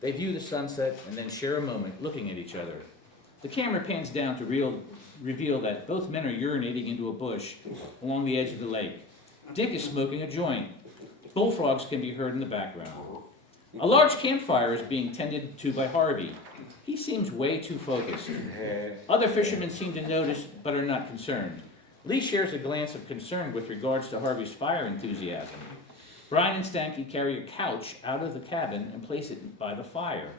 They view the sunset and then share a moment looking at each other. The camera pans down to reveal that both men are urinating into a bush along the edge of the lake. Dick is smoking a joint. Bullfrogs can be heard in the background. A large campfire is being tended to by Harvey. He seems way too focused. Other fishermen seem to notice but are not concerned. Lee shares a glance of concern with regards to Harvey's fire enthusiasm. Brian and Stanky carry a couch out of the cabin and place it by the fire.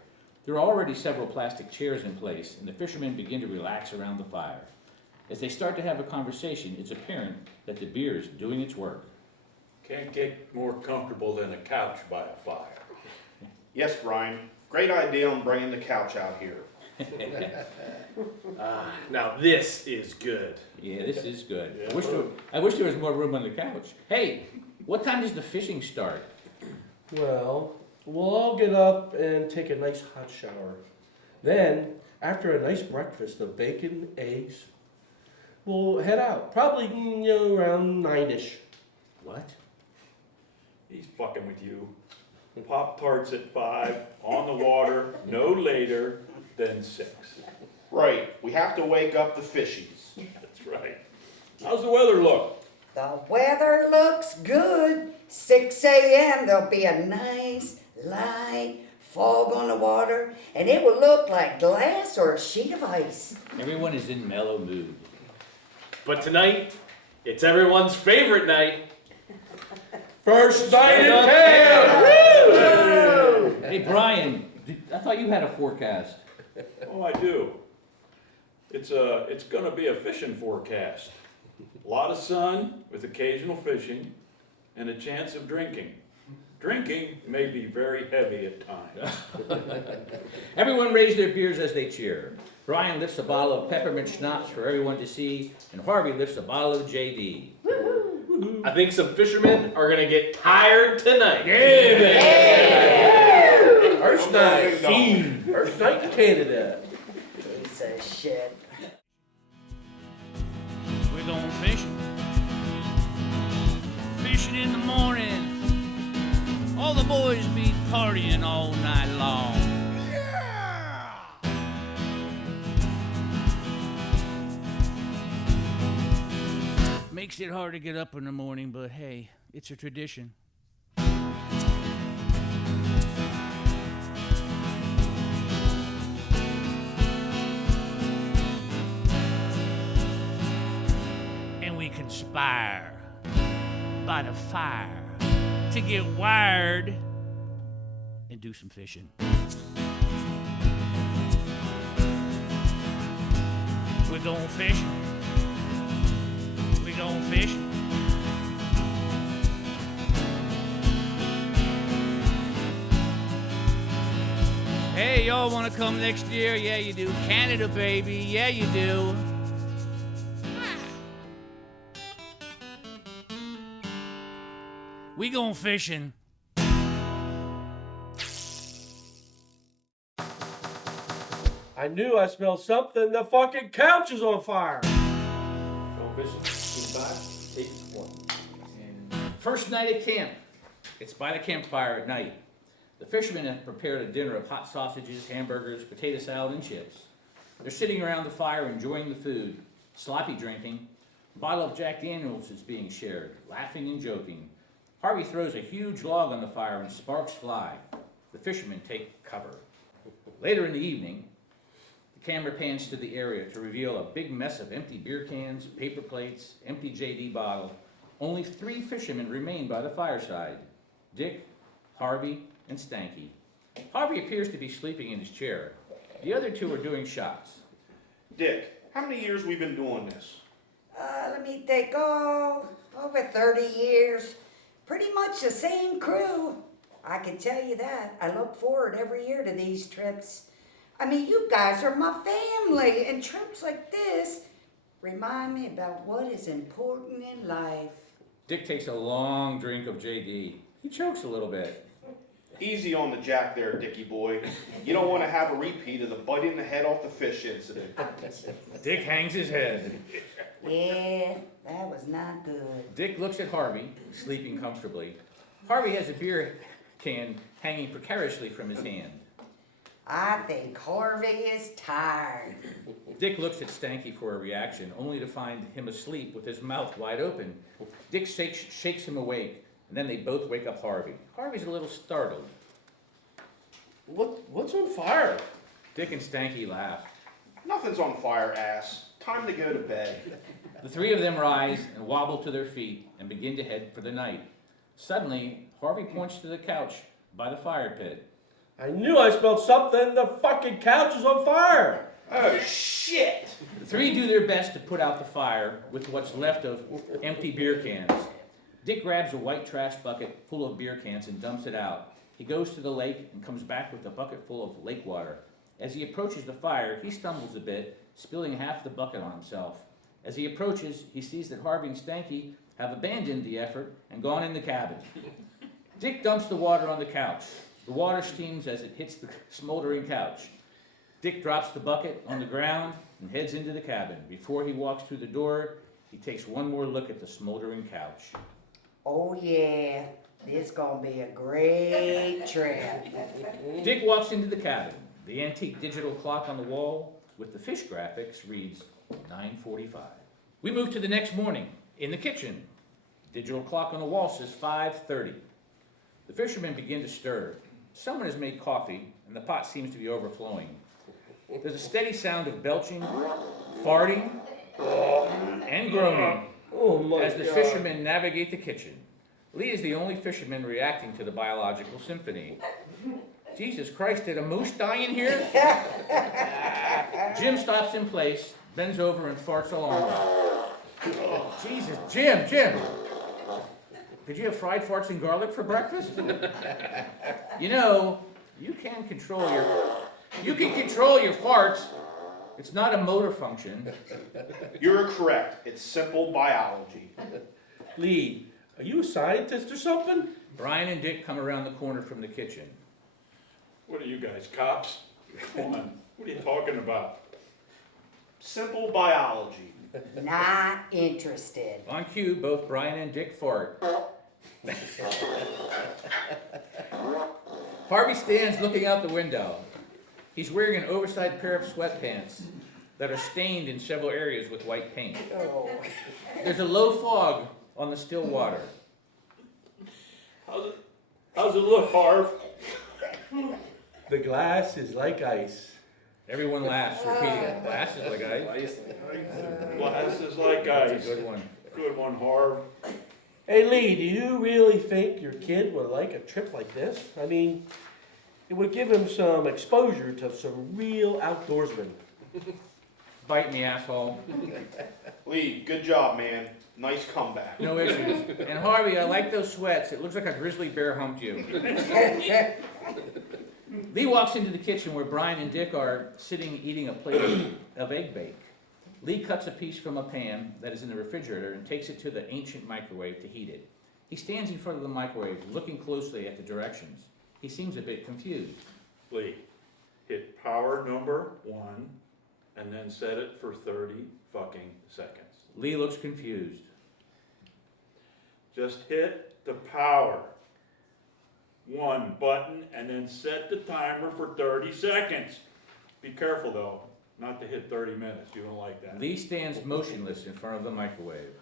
There are already several plastic chairs in place, and the fishermen begin to relax around the fire. As they start to have a conversation, it's apparent that the beer is doing its work. Can't get more comfortable than a couch by a fire. Yes, Brian. Great idea on bringing the couch out here. Now this is good. Yeah, this is good. Yeah. I wish there was more room on the couch. Hey, what time does the fishing start? Well, we'll all get up and take a nice hot shower. Then, after a nice breakfast of bacon, eggs, we'll head out. Probably, around 9-ish. What? He's fucking with you. Pop-Tarts at 5, on the water, no later than 6. Right, we have to wake up the fishies. That's right. How's the weather look? The weather looks good. 6 a.m. there'll be a nice, light fog on the water, and it will look like glass or a sheet of ice. Everyone is in mellow mood. But tonight, it's everyone's favorite night. First night in town! Hey, Brian, I thought you had a forecast. Oh, I do. It's gonna be a fishing forecast. A lot of sun with occasional fishing and a chance of drinking. Drinking may be very heavy at times. Everyone raise their beers as they cheer. Brian lifts a bottle of peppermint schnapps for everyone to see, and Harvey lifts a bottle of JD. I think some fishermen are gonna get tired tonight. First night. First night in Canada. Piece of shit. We're going fishing. Fishing in the morning. All the boys be partying all night long. Yeah! Makes it hard to get up in the morning, but hey, it's a tradition. And we conspire by the fire to get wired and do some fishing. We're going fishing. We're going fishing. Hey, y'all want to come next year? Yeah, you do. Canada, baby. Yeah, you do. We going fishing. I knew I smelled something. The fucking couch is on fire. Goin Fishin, Season 5, Take 1. First night at camp. It's by the campfire at night. The fishermen have prepared a dinner of hot sausages, hamburgers, potato salad, and chips. They're sitting around the fire enjoying the food, sloppy drinking. A bottle of Jack Daniels is being shared, laughing and joking. Harvey throws a huge log on the fire and sparks fly. The fishermen take cover. Later in the evening, the camera pans to the area to reveal a big mess of empty beer cans, paper plates, empty JD bottle. Only 3 fishermen remain by the fireside: Dick, Harvey, and Stanky. Harvey appears to be sleeping in his chair. The other 2 are doing shots. Dick, how many years we been doing this? Let me think. Oh, over 30 years. Pretty much the same crew. I can tell you that. I look forward every year to these trips. I mean, you guys are my family, and trips like this remind me about what is important in life. Dick takes a long drink of JD. He chokes a little bit. Easy on the jack there, Dickie boy. You don't want to have a repeat of the biting the head off the fish incident. Dick hangs his head. Yeah, that was not good. Dick looks at Harvey, sleeping comfortably. Harvey has a beer can hanging precariously from his hand. I think Harvey is tired. Dick looks at Stanky for a reaction, only to find him asleep with his mouth wide open. Dick shakes him awake, and then they both wake up Harvey. Harvey's a little startled. What's on fire? Dick and Stanky laugh. Nothing's on fire, ass. Time to go to bed. The 3 of them rise and wobble to their feet and begin to head for the night. Suddenly, Harvey points to the couch by the fire pit. I knew I smelled something. The fucking couch is on fire. Oh, shit! The 3 do their best to put out the fire with what's left of empty beer cans. Dick grabs a white trash bucket full of beer cans and dumps it out. He goes to the lake and comes back with a bucket full of lake water. As he approaches the fire, he stumbles a bit, spilling half the bucket on himself. As he approaches, he sees that Harvey and Stanky have abandoned the effort and gone in the cabin. Dick dumps the water on the couch. The water steams as it hits the smoldering couch. Dick drops the bucket on the ground and heads into the cabin. Before he walks through the door, he takes one more look at the smoldering couch. Oh yeah, this gonna be a great trip. Dick walks into the cabin. The antique digital clock on the wall with the fish graphics reads 9:45. We move to the next morning in the kitchen. Digital clock on the wall says 5:30. The fishermen begin to stir. Someone has made coffee, and the pot seems to be overflowing. There's a steady sound of belching, farting, and groaning Oh my as the God. fishermen navigate the kitchen. Lee is the only fisherman reacting to the biological symphony. Jesus Christ, did a moose die in here? Jim stops in place, bends over, and farts along. Oh, Jesus, Jim! Did you have fried farts and garlic for breakfast? You know, you can control your farts. It's not a motor function. You're correct. It's simple biology. Lee, are you a scientist or something? Brian and Dick come around the corner from the kitchen. What are you guys, cops? Come on, what are you talking about? Simple biology. Not interested. On cue, both Brian and Dick fart. Harvey stands looking out the window. He's wearing an oversized pair of sweatpants that are stained in several areas with white paint. Oh. There's a low fog on the still water. How's it look, Harv? The glass is like ice. Everyone laughs, repeating, glass is like ice. Glass is like That's ice. a good one. Good one, Harv. Hey Lee, do you really think your kid would like a trip like this? I mean, it would give him some exposure to some real outdoorsmen. Bite me, asshole. Lee, good job, man. Nice comeback. No issues. And Harvey, I like those sweats. It looks like a grizzly bear humped you. Lee walks into the kitchen where Brian and Dick are sitting eating a plate of egg bake. Lee cuts a piece from a pan that is in the refrigerator and takes it to the ancient microwave to heat it. He stands in front of the microwave, looking closely at the directions. He seems a bit confused. Lee, hit power number 1 and then set it for 30 fucking seconds. Lee looks confused. Just hit the power 1 button and then set the timer for 30 seconds. Be careful though, not to hit 30 minutes. You don't like that. Lee stands motionless in front of the microwave.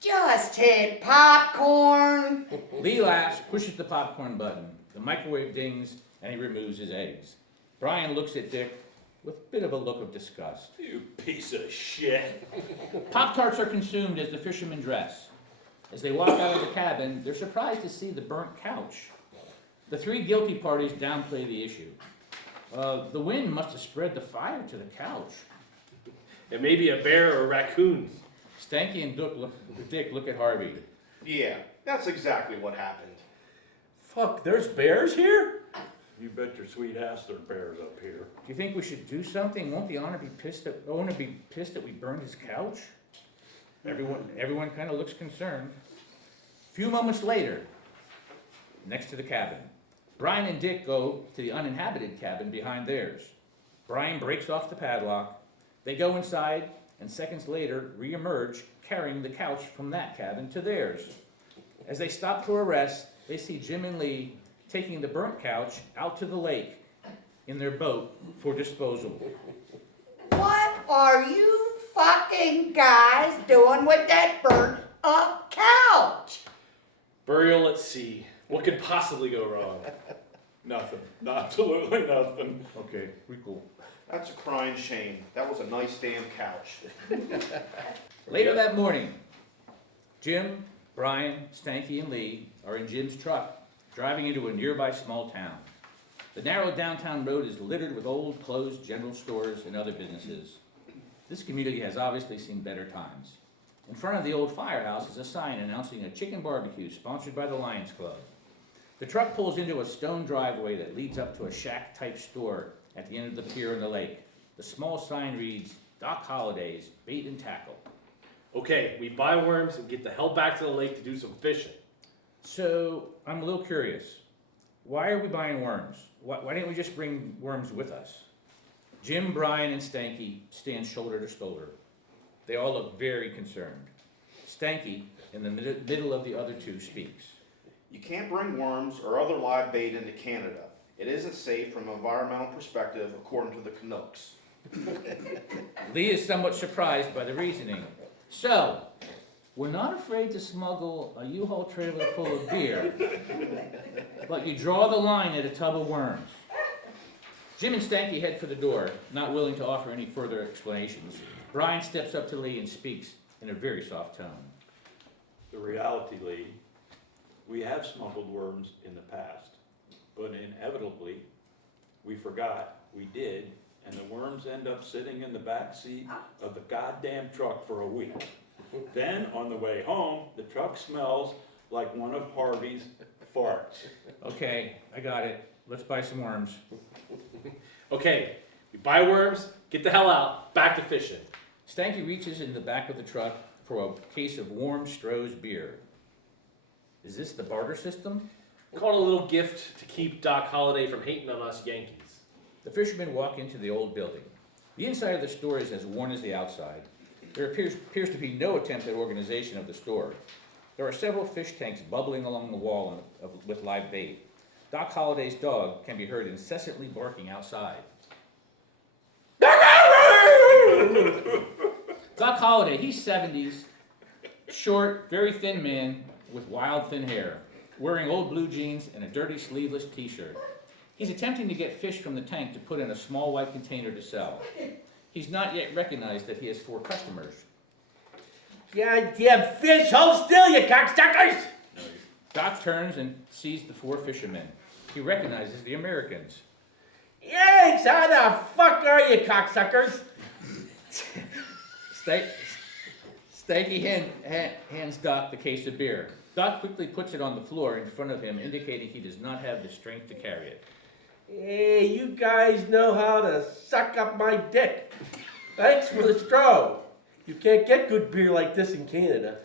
Just hit popcorn. Lee laughs, pushes the popcorn button. The microwave dings, and he removes his eggs. Brian looks at Dick with a bit of a look of disgust. You piece of shit. Pop-Tarts are consumed as the fishermen dress. As they walk out of the cabin, they're surprised to see the burnt couch. The three guilty parties downplay the issue. The wind must have spread the fire to the couch. It may be a bear or raccoons. Stanky and Dick look at Harvey. Yeah, that's exactly what happened. Fuck, there's bears here? You bet your sweet ass there are bears up here. Do you think we should do something? Won't the owner be pissed that we burned his couch? Everyone kind of looks concerned. A few moments later, next to the cabin, Brian and Dick go to the uninhabited cabin behind theirs. Brian breaks off the padlock. They go inside, and seconds later re-emerge carrying the couch from that cabin to theirs. As they stop for a rest, they see Jim and Lee taking the burnt couch out to the lake in their boat for disposal. What are you fucking guys doing with that burnt up couch? Burial at sea. What could possibly go wrong? Nothing. Absolutely nothing. Okay, we cool. That's a crying shame. That was a nice damn couch. Later that morning, Jim, Brian, Stanky, and Lee are in Jim's truck, driving into a nearby small town. The narrow downtown road is littered with old, closed general stores and other businesses. This community has obviously seen better times. In front of the old firehouse is a sign announcing a chicken barbecue sponsored by the Lions Club. The truck pulls into a stone driveway that leads up to a shack-type store at the end of the pier in the lake. The small sign reads, Doc Holiday's Bait and Tackle. Okay, we buy worms and get the hell back to the lake to do some fishing. So, I'm a little curious. Why are we buying worms? Why didn't we just bring worms with us? Jim, Brian, and Stanky stand shoulder to shoulder. They all look very concerned. Stanky, in the middle of the other two, speaks. You can't bring worms or other live bait into Canada. It isn't safe from an environmental perspective, according to the Canucks. Lee is somewhat surprised by the reasoning. So, we're not afraid to smuggle a U-Haul trailer full of beer, but you draw the line at a tub of worms. Jim and Stanky head for the door, not willing to offer any further explanations. Brian steps up to Lee and speaks in a very soft tone. The reality, Lee, we have smuggled worms in the past, but inevitably, we forgot we did, and the worms end up sitting in the back seat of the goddamn truck for a week. Then, on the way home, the truck smells like one of Harvey's farts. Okay, I got it. Let's buy some worms. Okay, we buy worms, get the hell out, back to fishing. Stanky reaches in the back of the truck for a case of warm Stroh's beer. Is this the barter system? Call it a little gift to keep Doc Holliday from hating on us Yankees. The fishermen walk into the old building. The inside of the store is as worn as the outside. There appears to be no attempt at organization of the store. There are several fish tanks bubbling along the wall with live bait. Doc Holliday's dog can be heard incessantly barking outside. Doc Holliday, he's 70s, short, very thin man with wild thin hair, wearing old blue jeans and a dirty sleeveless t-shirt. He's attempting to get fish from the tank to put in a small white container to sell. He's not yet recognized that he has 4 customers. Goddamn fish, hold still, you cocksuckers! Doc turns and sees the 4 fishermen. He recognizes the Americans. Yanks, how the fuck are you, cocksuckers? Stanky hands Doc the case of beer. Doc quickly puts it on the floor in front of him, indicating he does not have the strength to carry it. Hey, you guys know how to suck up my dick. Thanks for the straw. You can't get good beer like this in Canada.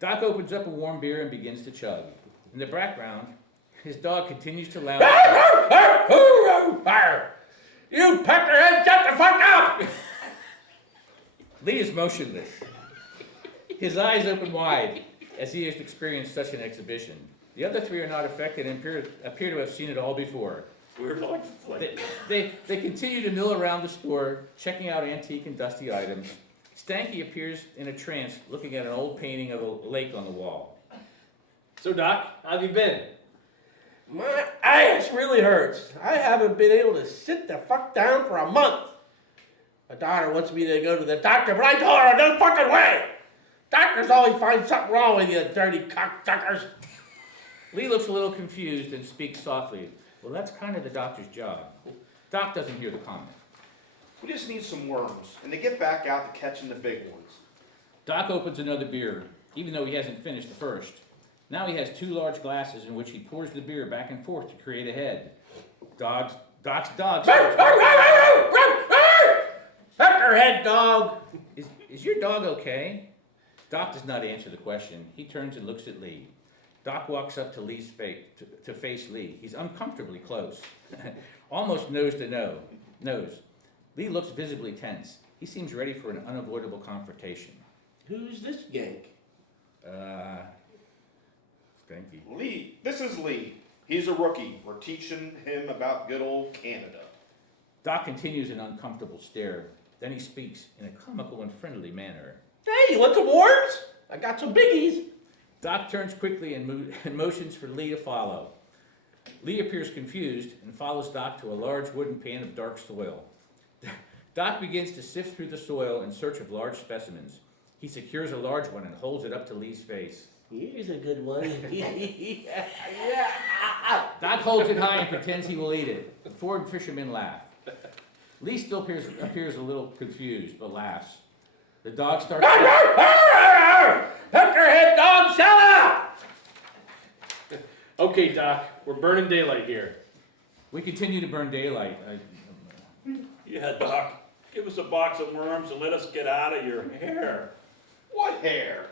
Doc opens up a warm beer and begins to chug. In the background, his dog continues to loud. You peckerhead, shut the fuck up! Lee is motionless. His eyes open wide as he has experienced such an exhibition. The other three are not affected and appear to have seen it all before. We're like, They continue to mill around the store, checking out antique and dusty items. Stanky appears in a trance, looking at an old painting of a lake on the wall. So, Doc, how have you been? My ass really hurts. I haven't been able to sit the fuck down for a month. My daughter wants me to go to the doctor, but I told her no fucking way. Doctors always find something wrong with you, dirty cocksuckers. Lee looks a little confused and speaks softly. Well, that's kind of the doctor's job. Doc doesn't hear the comment. We just need some worms, and to get back out to catching the big ones. Doc opens another beer, even though he hasn't finished the first. Now he has two large glasses in which he pours the beer back and forth to create a head. Doc's dog starts... Peckerhead dog. Is your dog okay? Doc does not answer the question. He turns and looks at Lee. Doc walks up to Lee's face, to face Lee. He's uncomfortably close, almost nose to nose. Lee looks visibly tense. He seems ready for an unavoidable confrontation. Who's this yank? Stanky. Lee, this is Lee. He's a rookie. We're teaching him about good old Canada. Doc continues an uncomfortable stare. Then he speaks in a comical and friendly manner. Hey, you want some worms? I got some biggies. Doc turns quickly and motions for Lee to follow. Lee appears confused and follows Doc to a large wooden pan of dark soil. Doc begins to sift through the soil in search of large specimens. He secures a large one and holds it up to Lee's face. Here's a good one. Doc holds it high and pretends he will eat it. The four fishermen laugh. Lee still appears a little confused, but laughs. The dog starts... Peckerhead dog, shut up! Okay, Doc, we're burning daylight here. We continue to burn daylight. yeah, Doc, give us a box of worms and let us get out of your hair. What hair?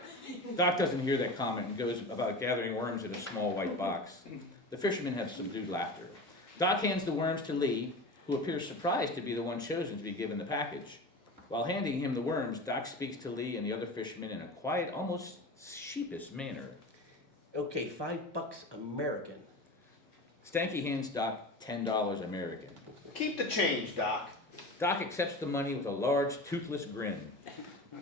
Doc doesn't hear that comment and goes about gathering worms in a small white box. The fishermen have subdued laughter. Doc hands the worms to Lee, who appears surprised to be the one chosen to be given the package. While handing him the worms, Doc speaks to Lee and the other fishermen in a quiet, almost sheepish manner. Okay, $5 American. Stanky hands Doc $10 American. Keep the change, Doc. Doc accepts the money with a large, toothless grin.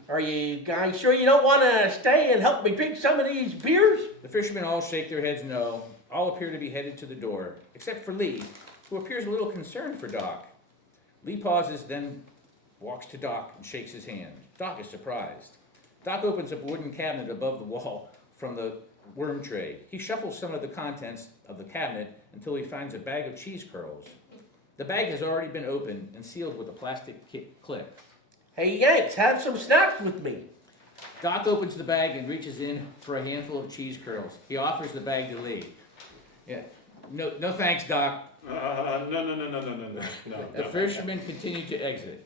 Are you guys sure you don't want to stay and help me drink some of these beers? The fishermen all shake their heads no. All appear to be headed to the door, except for Lee, who appears a little concerned for Doc. Lee pauses, then walks to Doc and shakes his hand. Doc is surprised. Doc opens up a wooden cabinet above the wall from the worm tray. He shuffles some of the contents of the cabinet until he finds a bag of cheese curls. The bag has already been opened and sealed with a plastic clip. Hey, Yanks, have some snacks with me. Doc opens the bag and reaches in for a handful of cheese curls. He offers the bag to Lee. Yeah, no thanks, Doc. No. The fishermen continue to exit.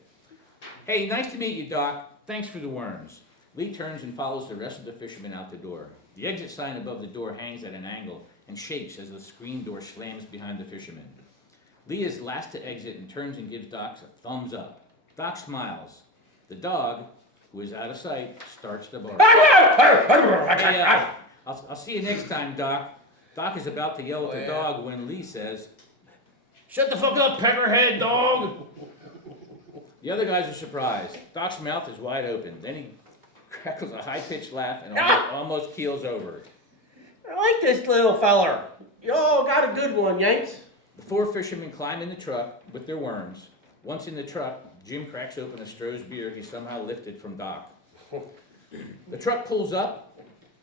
Hey, nice to meet you, Doc. Thanks for the worms. Lee turns and follows the rest of the fishermen out the door. The exit sign above the door hangs at an angle and shakes as the screen door slams behind the fishermen. Lee is last to exit and turns and gives Doc a thumbs up. Doc smiles. The dog, who is out of sight, starts to bark. Hey, I'll see you next time, Doc. Doc is about to yell at the dog when Lee says, "Shut the fuck up, peckerhead dog!" The other guys are surprised. Doc's mouth is wide open. Then he crackles a high-pitched laugh and almost keels over. I like this little feller. You all got a good one, Yanks. The four fishermen climb in the truck with their worms. Once in the truck, Jim cracks open a Stroh's beer he somehow lifted from Doc. The truck pulls up.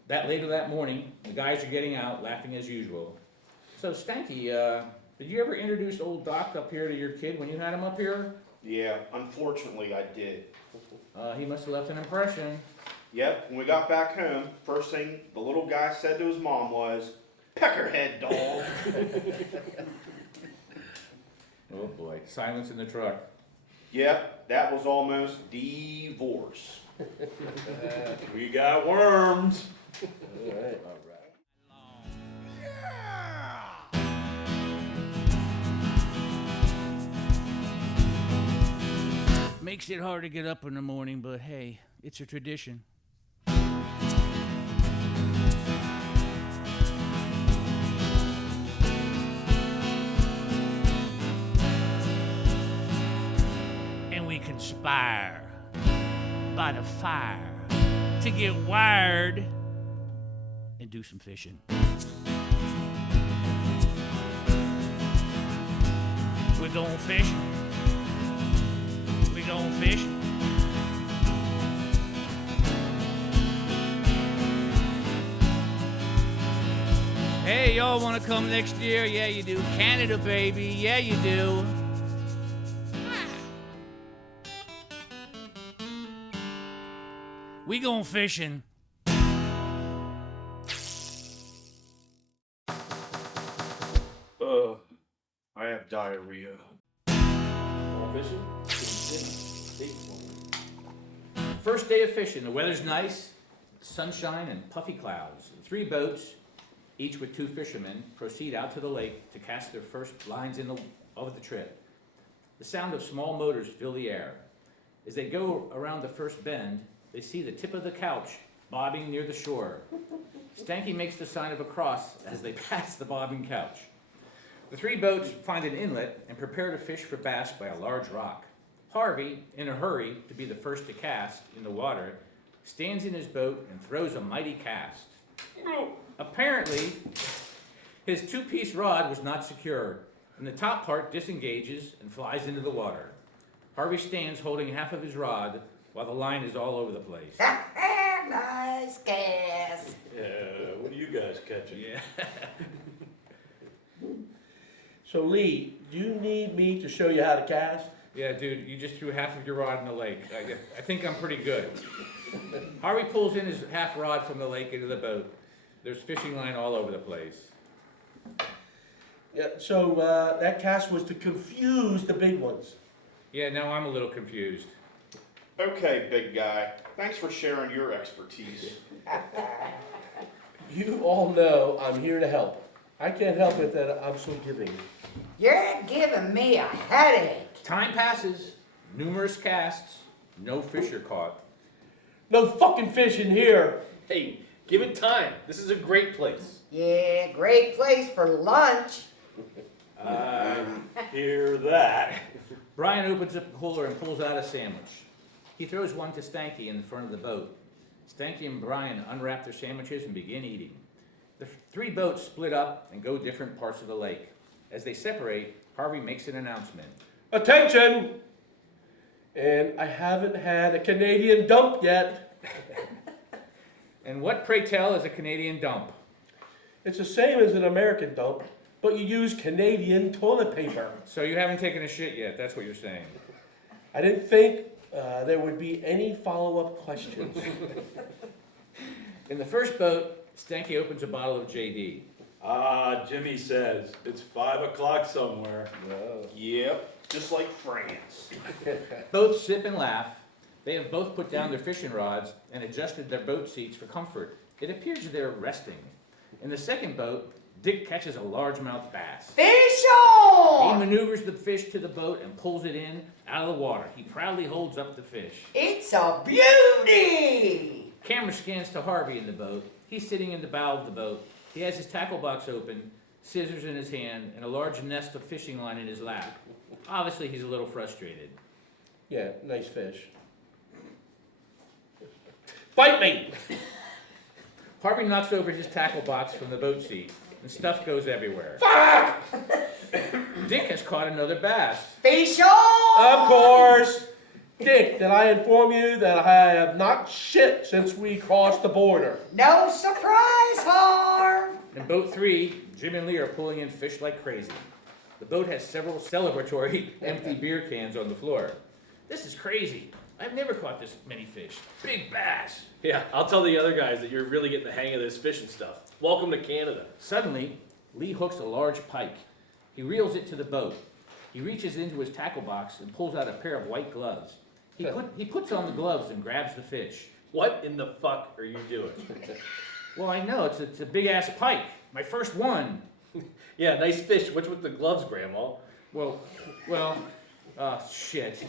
That later that morning, the guys are getting out, laughing as usual. So, Stanky, did you ever introduce old Doc up here to your kid when you had him up here? Yeah, unfortunately I did. He must have left an impression. Yep, when we got back home, first thing the little guy said to his mom was, "Peckerhead dog." Oh boy, silence in the truck. Yep, that was almost divorce. We got worms. All right. Makes it hard to get up in the morning, but hey, it's a tradition. And we conspire by the fire to get wired and do some fishing. We're going fishing. We're going fishing. Hey, y'all want to come next year? Yeah, you do. Canada, baby. Yeah, you do. We going fishing. I have diarrhea. Goin Fishin. First day of fishing. The weather's nice, sunshine and puffy clouds. The 3 boats, each with 2 fishermen, proceed out to the lake to cast their first lines of the trip. The sound of small motors fill the air. As they go around the first bend, they see the tip of the couch bobbing near the shore. Stanky makes the sign of a cross as they pass the bobbing couch. The 3 boats find an inlet and prepare to fish for bass by a large rock. Harvey, in a hurry to be the first to cast in the water, stands in his boat and throws a mighty cast. Apparently, his 2-piece rod was not secure, and the top part disengages and flies into the water. Harvey stands holding half of his rod while the line is all over the place. Nice cast. Yeah, what are you guys catching? Yeah. So Lee, do you need me to show you how to cast? Yeah, dude, you just threw half of your rod in the lake. I think I'm pretty good. Harvey pulls in his half rod from the lake into the boat. There's fishing line all over the place. Yeah, so that cast was to confuse the big ones. Yeah, now I'm a little confused. Okay, big guy. Thanks for sharing your expertise. You all know I'm here to help. I can't help it that I'm so giving. You're giving me a headache. Time passes, numerous casts, no fish are caught. No fucking fish in here. Hey, give it time. This is a great place. Yeah, great place for lunch. I hear that. Brian opens up the cooler and pulls out a sandwich. He throws one to Stanky in the front of the boat. Stanky and Brian unwrap their sandwiches and begin eating. The 3 boats split up and go different parts of the lake. As they separate, Harvey makes an announcement. Attention! And I haven't had a Canadian dump yet. And what, pray tell, is a Canadian dump? It's the same as an American dump, but you use Canadian toilet paper. So you haven't taken a shit yet, that's what you're saying. I didn't think there would be any follow-up questions. In the first boat, Stanky opens a bottle of JD. Jimmy says it's 5 o'clock somewhere. Yep, just like France. Both sip and laugh. They have both put down their fishing rods and adjusted their boat seats for comfort. It appears they're resting. In the second boat, Dick catches a largemouth bass. Fish He on! maneuvers the fish to the boat and pulls it in out of the water. He proudly holds up the fish. It's a beauty! Camera scans to Harvey in the boat. He's sitting in the bow of the boat. He has his tackle box open, scissors in his hand, and a large nest of fishing line in his lap. Obviously, he's a little frustrated. Yeah, nice fish. Bite me! Harvey knocks over his tackle box from the boat seat, and stuff goes everywhere. Fuck! Dick has caught another bass. Fish on! Of course! Dick, did I inform you that I have not shit since we crossed the border? No surprise, Harv! In boat 3, Jim and Lee are pulling in fish like crazy. The boat has several celebratory empty beer cans on the floor. This is crazy. I've never caught this many fish. Big bass. Yeah, I'll tell the other guys that you're really getting the hang of this fishing stuff. Welcome to Canada. Suddenly, Lee hooks a large pike. He reels it to the boat. He reaches into his tackle box and pulls out a pair of white gloves. He puts on the gloves and grabs the fish. What in the fuck are you doing? Well, I know, it's a big-ass pike. My first one. Yeah, nice fish. What's with the gloves, Grandma? Well, shit.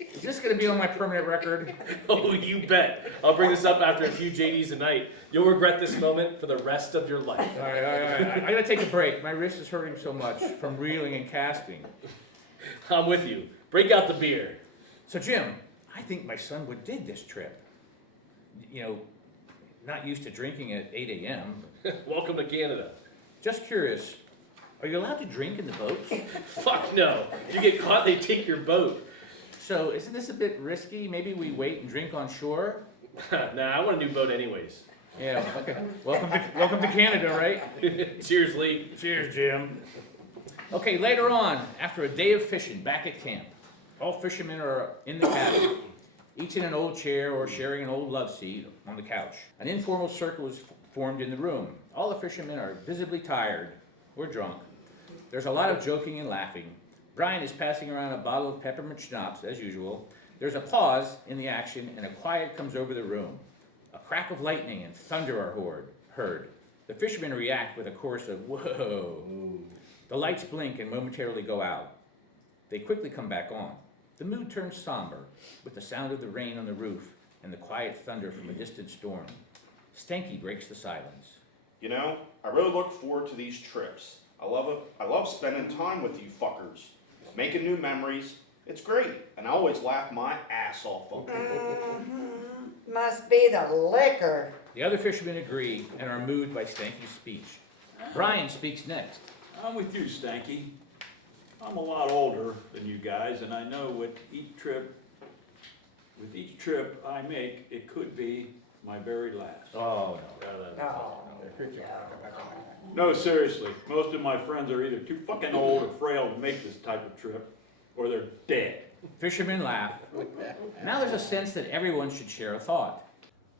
Is this gonna be on my permanent record? Oh, you bet. I'll bring this up after a few JDs a night. You'll regret this moment for the rest of your life. All right. I gotta take a break. My wrist is hurting so much from reeling and casting. I'm with you. Break out the beer. So, Jim, I think my son would dig this trip. You know, not used to drinking at 8 a.m. Welcome to Canada. Just curious, are you allowed to drink in the boats? Fuck no. If you get caught, they take your boat. So, isn't this a bit risky? Maybe we wait and drink on shore? Nah, I want a new boat anyways. Yeah, okay. Welcome to Canada, right? Cheers, Lee. Cheers, Jim. Okay, later on, after a day of fishing back at camp, all fishermen are in the cabin, each in an old chair or sharing an old love seat on the couch. An informal circle is formed in the room. All the fishermen are visibly tired or drunk. There's a lot of joking and laughing. Brian is passing around a bottle of peppermint schnapps, as usual. There's a pause in the action, and a quiet comes over the room. A crack of lightning and thunder are heard. The fishermen react with a chorus of, whoa. The lights blink and momentarily go out. They quickly come back on. The mood turns somber, with the sound of the rain on the roof and the quiet thunder from a distant storm. Stanky breaks the silence. You know, I really look forward to these trips. I love spending time with you fuckers. Making new memories. It's great, and I always laugh my ass off of it. Must be the liquor. The other fishermen agree and are moved by Stanky's speech. Brian speaks next. I'm with you, Stanky. I'm a lot older than you guys, and I know with each trip I make, it could be my very last. Oh, Oh. No, seriously, most of my friends are either too fucking old or frail to make this type of trip, or they're dead. Fishermen laugh. Now there's a sense that everyone should share a thought.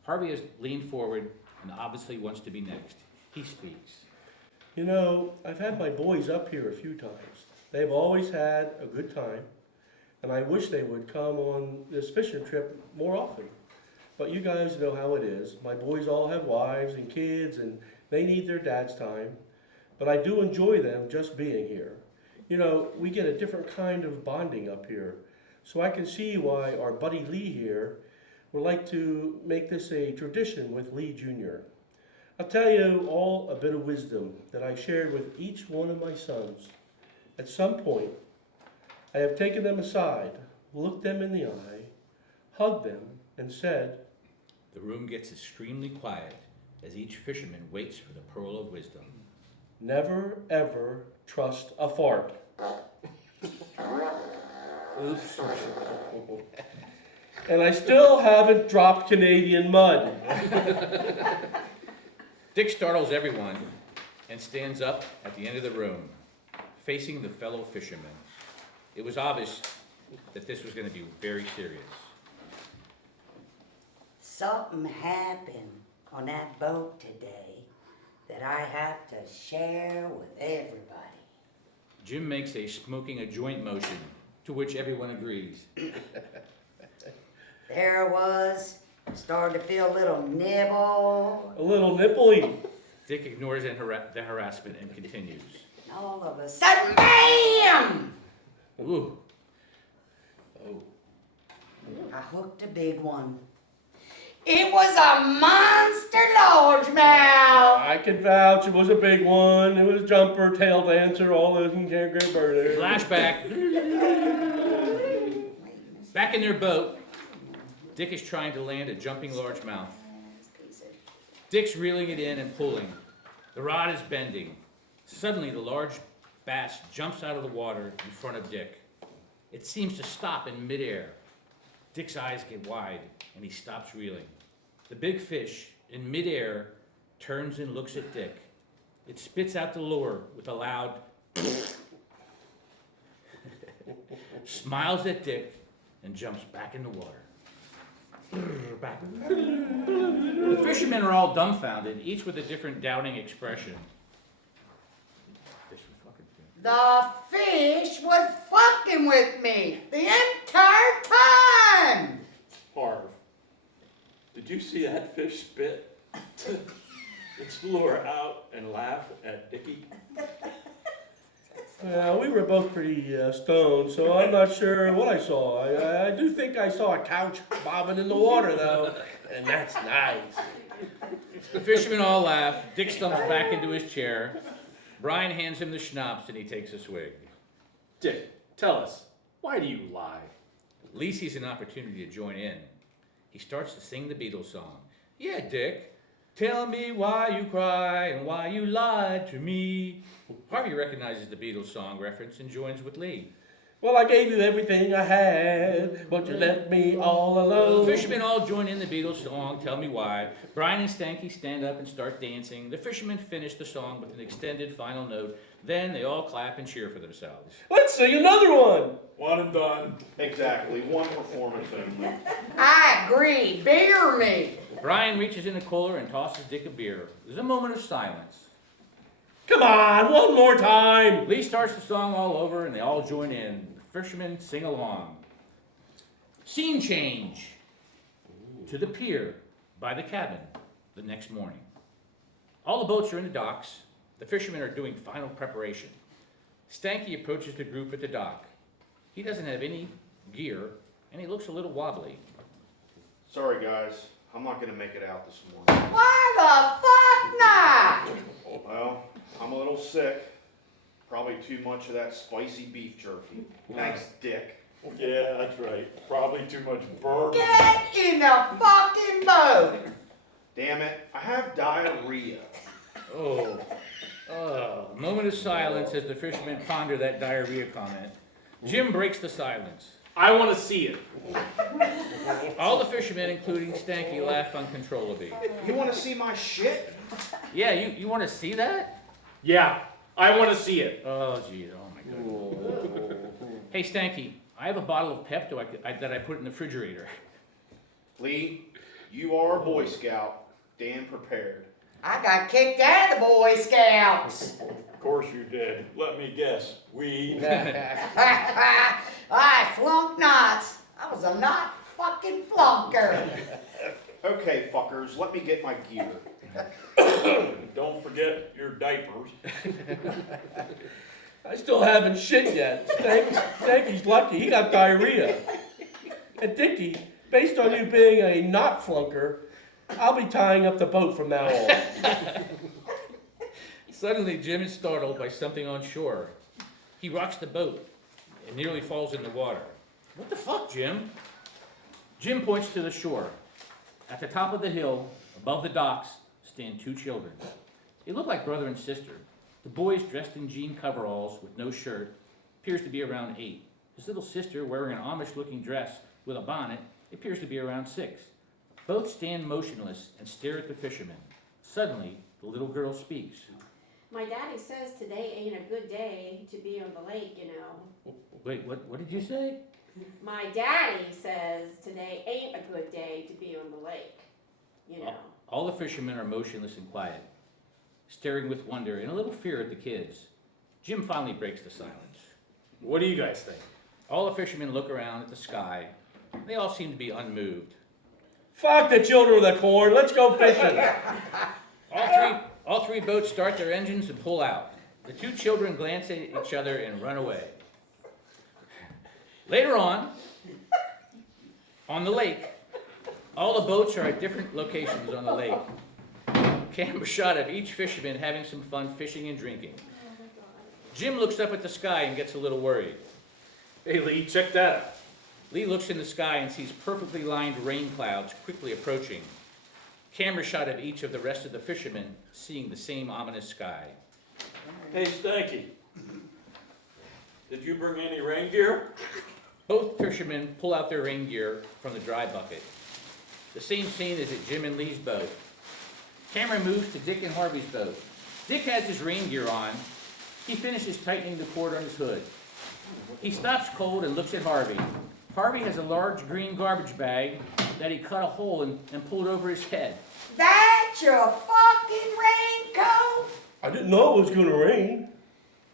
Harvey has leaned forward and obviously wants to be next. He speaks. You know, I've had my boys up here a few times. They've always had a good time, and I wish they would come on this fishing trip more often. But you guys know how it is. My boys all have wives and kids, and they need their dad's time. But I do enjoy them just being here. You know, we get a different kind of bonding up here. So I can see why our buddy Lee here would like to make this a tradition with Lee Jr. I'll tell you all a bit of wisdom that I shared with each one of my sons. At some point, I have taken them aside, looked them in the eye, hugged them, and said, The room gets extremely quiet as each fisherman waits for the pearl of wisdom. never ever trust a fart. Oops. And I still haven't dropped Canadian mud. Dick startles everyone and stands up at the end of the room, facing the fellow fishermen. It was obvious that this was going to be very serious. Something happened on that boat today that I have to share with everybody. Jim makes a smoking a joint motion, to which everyone agrees. There I was, started to feel a little nibble. A little nipply. Dick ignores the harassment and continues. And all of a sudden, BAM! Ooh. I hooked a big one. It was a monster largemouth. I can vouch, it was a big one. It was jumper, tail dancer, all those in Great Bird. Flashback. Back in their boat, Dick is trying to land a jumping largemouth. Dick's reeling it in and pulling. The rod is bending. Suddenly, the large bass jumps out of the water in front of Dick. It seems to stop in midair. Dick's eyes get wide, and he stops reeling. The big fish, in midair, turns and looks at Dick. It spits out the lure with a loud smiles at Dick, and jumps back in the water. Back. The fishermen are all dumbfounded, each with a different doubting expression. The fish was fucking with me the entire time. Harv, did you see that fish spit its lure out and laugh at Dickie? Well, we were both pretty stoned, so I'm not sure what I saw. I do think I saw a couch bobbing in the water, though, and that's nice. The fishermen all laugh. Dick stumps back into his chair. Brian hands him the schnapps and he takes a swig. Dick, tell us, why do you lie? Lee sees an opportunity to join in. He starts to sing the Beatles song. Yeah, Dick, tell me why you cry and why you lied to me. Harvey recognizes the Beatles song reference and joins with Lee. Well, I gave you everything I had, but you left me all alone. The fishermen all join in the Beatles song, Tell Me Why. Brian and Stanky stand up and start dancing. The fishermen finish the song with an extended final note. Then they all clap and cheer for themselves. Let's sing another one. One and done. Exactly, one performance only. I agree. Beer me. Brian reaches in the cooler and tosses Dick a beer. There's a moment of silence. Come on, one more time. Lee starts the song all over and they all join in. The fishermen sing along. Scene change to the pier by the cabin the next morning. All the boats are in the docks. The fishermen are doing final preparation. Stanky approaches the group at the dock. He doesn't have any gear and he looks a little wobbly. Sorry guys, I'm not gonna make it out this morning. Why the fuck not? Well, I'm a little sick. Probably too much of that spicy beef jerky. Thanks, Dick. Yeah, that's right. Probably too much bourbon. Get in the fucking boat. Damn it, I have diarrhea. Oh, moment of silence as the fishermen ponder that diarrhea comment. Jim breaks the silence. I want to see it. All the fishermen, including Stanky, laugh uncontrollably. You wanna see my shit? Yeah, you want to see that? Yeah, I want to see it. Oh, geez, oh my God. Hey, Stanky, I have a bottle of Pepto that I put in the refrigerator. Lee, you are a Boy Scout. Damn prepared. I got kicked out of the Boy Scouts. Of course you did. Let me guess. Weed. I flunked knots. I was a knot fucking flunker. Okay, fuckers, let me get my gear. Don't forget your diapers. I still haven't shit yet. Stanky's lucky. He got diarrhea. And Dickie, based on you being a not flunker, I'll be tying up the boat from now on. Suddenly, Jim is startled by something on shore. He rocks the boat and nearly falls in the water. What the fuck, Jim? Jim points to the shore. At the top of the hill, above the docks, stand two children. They look like brother and sister. The boy is dressed in jean coveralls with no shirt, appears to be around 8. His little sister, wearing an Amish-looking dress with a bonnet, appears to be around 6. Both stand motionless and stare at the fishermen. Suddenly, the little girl speaks. My daddy says today ain't a good day to be on the lake, you know. Wait, what did you say? My daddy says today ain't a good day to be on the lake, you know. All the fishermen are motionless and quiet, staring with wonder and a little fear at the kids. Jim finally breaks the silence. What do you guys think? All the fishermen look around at the sky. They all seem to be unmoved. Fuck the children of the corn. Let's go fishing. All three boats start their engines and pull out. The two children glance at each other and run away. Later on the lake, all the boats are at different locations on the lake. Camera shot of each fisherman having some fun fishing and drinking. Jim looks up at the sky and gets a little worried. Hey Lee, check that out. Lee looks in the sky and sees perfectly lined rain clouds quickly approaching. Camera shot of each of the rest of the fishermen seeing the same ominous sky. Hey, Stanky. Did you bring any rain gear? Both fishermen pull out their rain gear from the dry bucket. The same scene is at Jim and Lee's boat. Camera moves to Dick and Harvey's boat. Dick has his rain gear on. He finishes tightening the cord on his hood. He stops cold and looks at Harvey. Harvey has a large green garbage bag that he cut a hole in and pulled over his head. That's your fucking raincoat? I didn't know it was going to rain.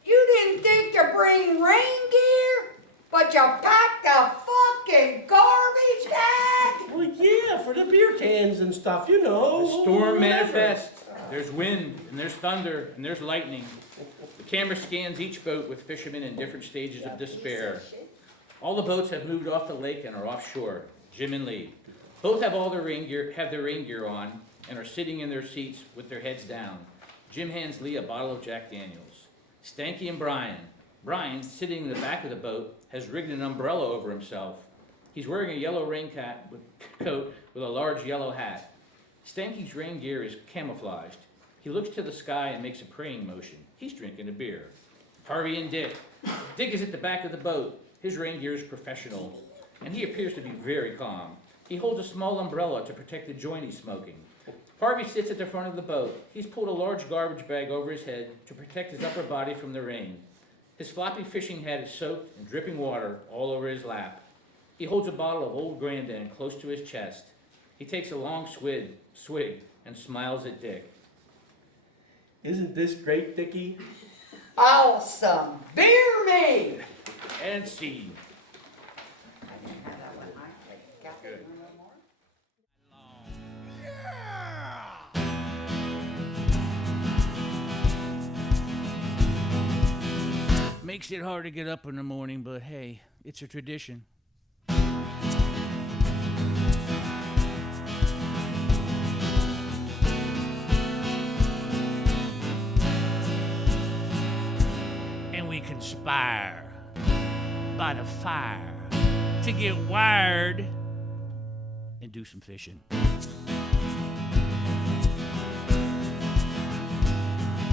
You didn't think to bring rain gear, but you packed a fucking garbage bag? Well, yeah, for the beer cans and stuff, you know. The storm whatever. manifests. There's wind, and there's thunder, and there's lightning. The camera scans each boat with fishermen in different stages of despair. All the boats have moved off the lake and are offshore. Jim and Lee. Both have their rain gear on, and are sitting in their seats with their heads down. Jim hands Lee a bottle of Jack Daniels. Stanky and Brian. Brian, sitting in the back of the boat, has rigged an umbrella over himself. He's wearing a yellow coat with a large yellow hat. Stanky's rain gear is camouflaged. He looks to the sky and makes a praying motion. He's drinking a beer. Harvey and Dick. Dick is at the back of the boat. His rain gear is professional, and he appears to be very calm. He holds a small umbrella to protect the joint he's smoking. Harvey sits at the front of the boat. He's pulled a large garbage bag over his head to protect his upper body from the rain. His floppy fishing hat is soaked and dripping water all over his lap. He holds a bottle of Old Grandin close to his chest. He takes a long swig and smiles at Dick. Isn't this great, Dickie? Awesome. Beer me. And scene. Good. Makes it hard to get up in the morning, but hey, it's a tradition. And we conspire by the fire to get wired and do some fishing.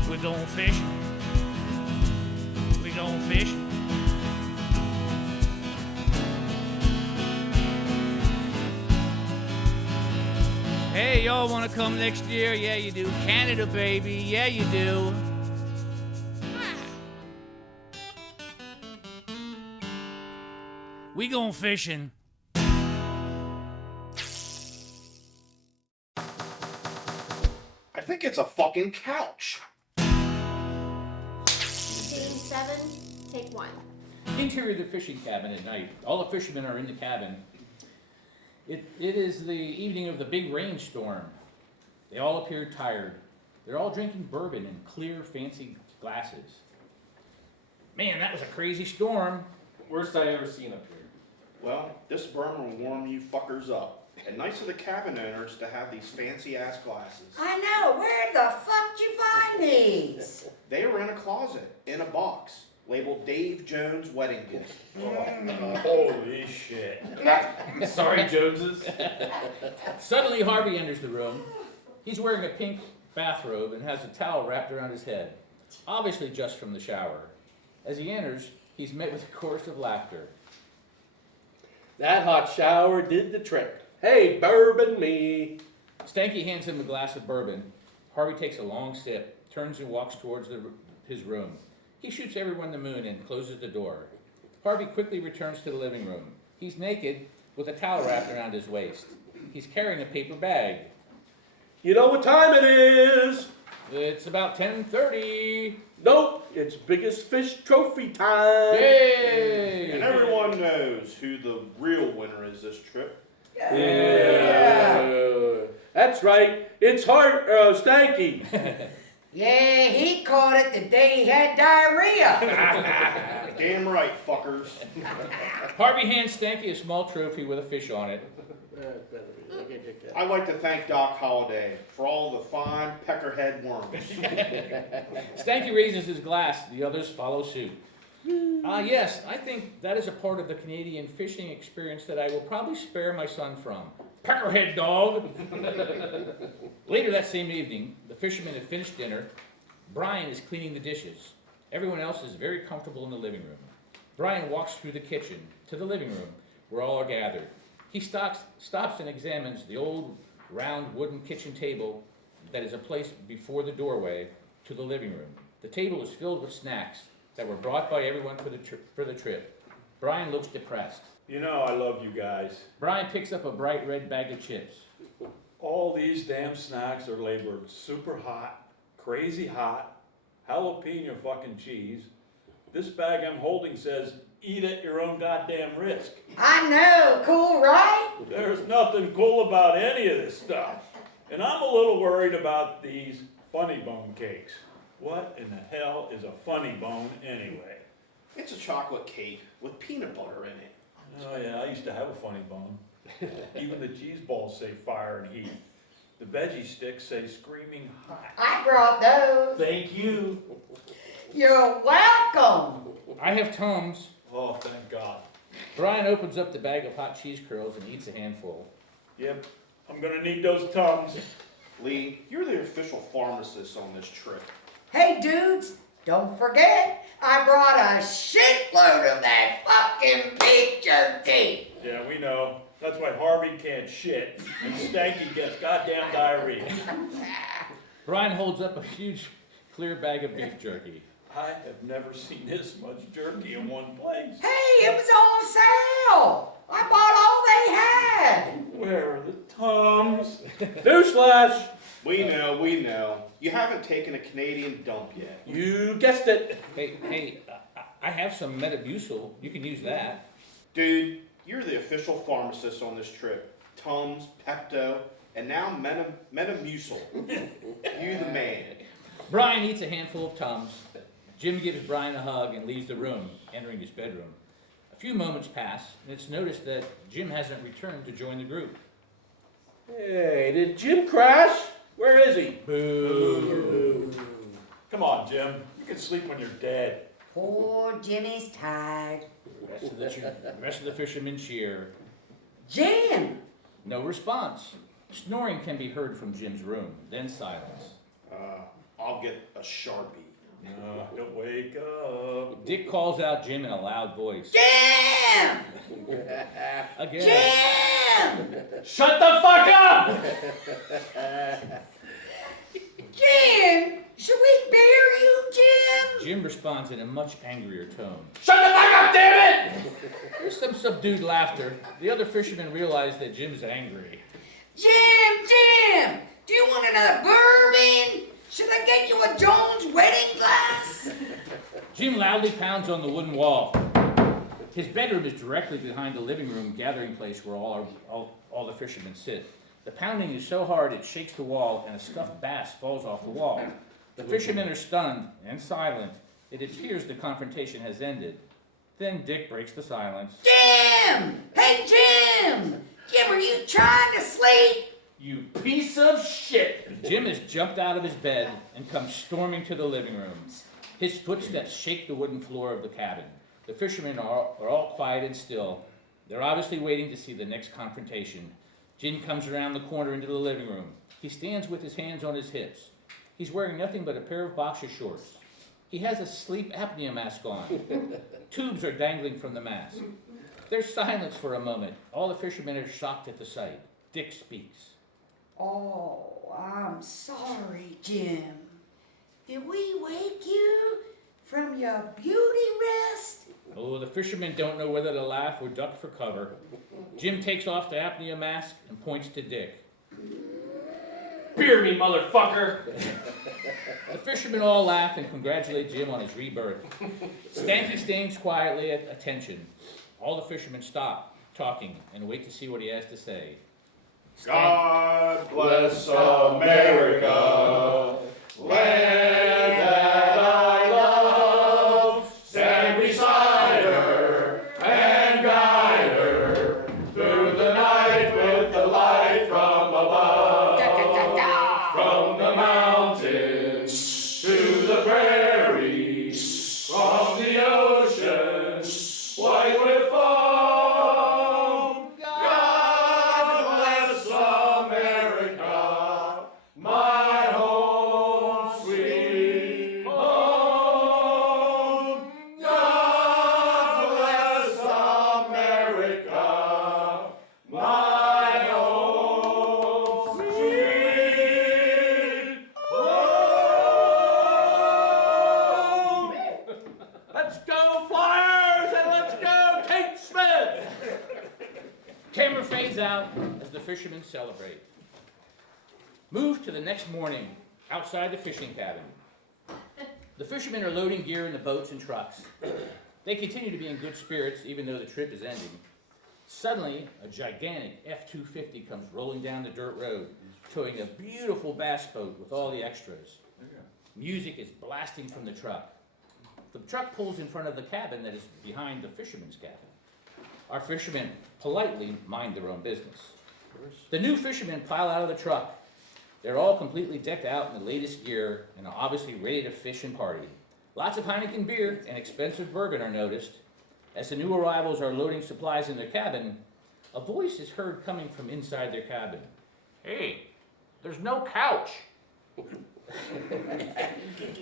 We're going fishing. We're going fishing. Hey, y'all want to come next year? Yeah, you do. Canada, baby. Yeah, you do. We going fishing. I think it's a fucking couch. Scene 7, take 1. Interior of the fishing cabin at night. All the fishermen are in the cabin. It is the evening of the big rainstorm. They all appear tired. They're all drinking bourbon in clear, fancy glasses. Man, that was a crazy storm. Worst I ever seen up here. Well, this bourbon will warm you fuckers up. And nice of the cabin owners to have these fancy ass glasses. I know. Where the fuck did you find these? They were in a closet, in a box, labeled Dave Jones Wedding Gift. Holy shit. Sorry, Joneses. Suddenly, Harvey enters the room. He's wearing a pink bathrobe and has a towel wrapped around his head, obviously just from the shower. As he enters, he's met with a chorus of laughter. That hot shower did the trick. Hey, bourbon me. Stanky hands him a glass of bourbon. Harvey takes a long sip, turns and walks towards his room. He shoots everyone the moon and closes the door. Harvey quickly returns to the living room. He's naked with a towel wrapped around his waist. He's carrying a paper bag. You know what time it is? It's about 10:30. Nope, it's biggest fish trophy time. Yay! And everyone knows who the real winner is this trip. Yeah. That's right. It's Stanky. Yeah, he caught it the day he had diarrhea. Damn right, fuckers. Harvey hands Stanky a small trophy with a fish on it. I'd like to thank Doc Holliday for all the fine peckerhead worms. Stanky raises his glass. The others follow suit. Yes, I think that is a part of the Canadian fishing experience that I will probably spare my son from. Peckerhead dog! Later that same evening, the fishermen have finished dinner. Brian is cleaning the dishes. Everyone else is very comfortable in the living room. Brian walks through the kitchen to the living room, where all are gathered. He stops and examines the old, round wooden kitchen table that is placed before the doorway to the living room. The table is filled with snacks that were brought by everyone for the trip. Brian looks depressed. You know I love you guys. Brian picks up a bright red bag of chips. All these damn snacks are labeled super hot, crazy hot, jalapeno fucking cheese, This bag I'm holding says, eat at your own goddamn risk. I know, cool, right? There's nothing cool about any of this stuff. And I'm a little worried about these funny bone cakes. What in the hell is a funny bone anyway? It's a chocolate cake with peanut butter in it. Oh yeah, I used to have a funny bone. Even the cheese balls say fire and heat. The veggie sticks say screaming hot. I brought those. Thank you. You're welcome. I have Tums. Oh, thank God. Brian opens up the bag of hot cheese curls and eats a handful. Yep, I'm gonna need those Tums. Lee, you're the official pharmacist on this trip. Hey, dudes, don't forget, I brought a shitload of that fucking beef jerky. Yeah, we know. That's why Harvey can't shit and Stanky gets goddamn diarrhea. Brian holds up a huge clear bag of beef jerky. I have never seen this much jerky in one place. Hey, it was on sale. I bought all they had. Where are the Tums? Newsflash! We know. You haven't taken a Canadian dump yet. You guessed it. Hey, I have some Metamucil. You can use that. Dude, you're the official pharmacist on this trip. Tums, Pepto, and now Metamucil. You the man. Brian eats a handful of Tums. Jim gives Brian a hug and leaves the room, entering his bedroom. A few moments pass, and it's noticed that Jim hasn't returned to join the group. Hey, did Jim crash? Where is he? Boo! Come on, Jim. You can sleep when you're dead. Poor Jimmy's tired. The rest of the fishermen cheer. Jim! No response. Snoring can be heard from Jim's room, then silence. I'll get a Sharpie. Don't wake up. Dick calls out Jim in a loud voice. Jim! Again. Jim! Shut the fuck up! Jim! Should we bury you, Jim? Jim responds in a much angrier tone. Shut the fuck up, damn it! There's some subdued laughter. The other fishermen realize that Jim's angry. Jim! Do you want another bourbon? Should I get you a Jones wedding glass? Jim loudly pounds on the wooden wall. His bedroom is directly behind the living room gathering place where all the fishermen sit. The pounding is so hard it shakes the wall and a stuffed bass falls off the wall. The fishermen are stunned and silent. It appears the confrontation has ended. Then Dick breaks the silence. Jim! Hey, Jim! Jim, are you trying to sleep? You piece of shit! Jim has jumped out of his bed and comes storming to the living room. His footsteps shake the wooden floor of the cabin. The fishermen are all quiet and still. They're obviously waiting to see the next confrontation. Jim comes around the corner into the living room. He stands with his hands on his hips. He's wearing nothing but a pair of boxer shorts. He has a sleep apnea mask on. Tubes are dangling from the mask. There's silence for a moment. All the fishermen are shocked at the sight. Dick speaks. Oh, I'm sorry, Jim. Did we wake you from your beauty rest? Oh, the fishermen don't know whether to laugh or duck for cover. Jim takes off the apnea mask and points to Dick. Beer me, motherfucker! The fishermen all laugh and congratulate Jim on his rebirth. Stanky stands quietly at attention. All the fishermen stop talking and wait to see what he has to say. God bless America, land that I love. Stand beside her and guide her through the night with the light from above. From the mountains to the prairies, from the ocean, white with foam. Camera fades out as the fishermen celebrate. Move to the next morning outside the fishing cabin. The fishermen are loading gear in the boats and trucks. They continue to be in good spirits even though the trip is ending. Suddenly, a gigantic F-250 comes rolling down the dirt road, towing a beautiful bass boat with all the extras. Music is blasting from the truck. The truck pulls in front of the cabin that is behind the fisherman's cabin. Our fishermen politely mind their own business. The new fishermen pile out of the truck. They're all completely decked out in the latest gear and are obviously ready to fish and party. Lots of Heineken beer and expensive bourbon are noticed. As the new arrivals are loading supplies in their cabin, a voice is heard coming from inside their cabin. Hey, there's no couch.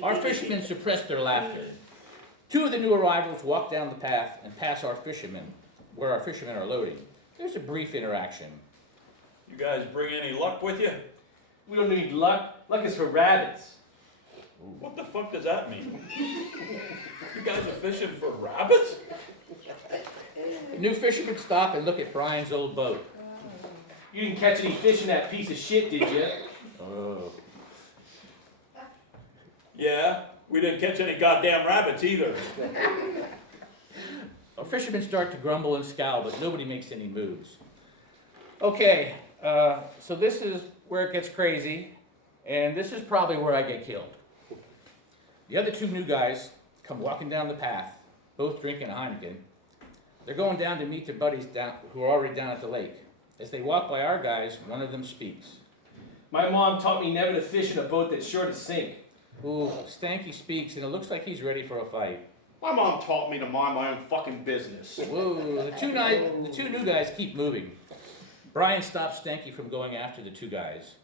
Our fishermen suppress their laughter. Two of the new arrivals walk down the path and pass our fishermen, where our fishermen are loading. There's a brief interaction. You guys bring any luck with you? We don't need luck. Luck is for rabbits. What the fuck does that mean? You guys are fishing for rabbits? The new fishermen stop and look at Brian's old boat. You didn't catch any fish in that piece of shit, did you? Oh. Yeah, we didn't catch any goddamn rabbits either. Our fishermen start to grumble and scowl, but nobody makes any moves. Okay, so this is where it gets crazy, and this is probably where I get killed. The other two new guys come walking down the path, both drinking a Heineken. They're going down to meet their buddies who are already down at the lake. As they walk by our guys, one of them speaks. My mom taught me never to fish in a boat that's sure to sink. Ooh, Stanky speaks, and it looks like he's ready for a fight. My mom taught me to mind my own fucking business. Whoa, the two new guys keep moving. Brian stops Stanky from going after the two guys.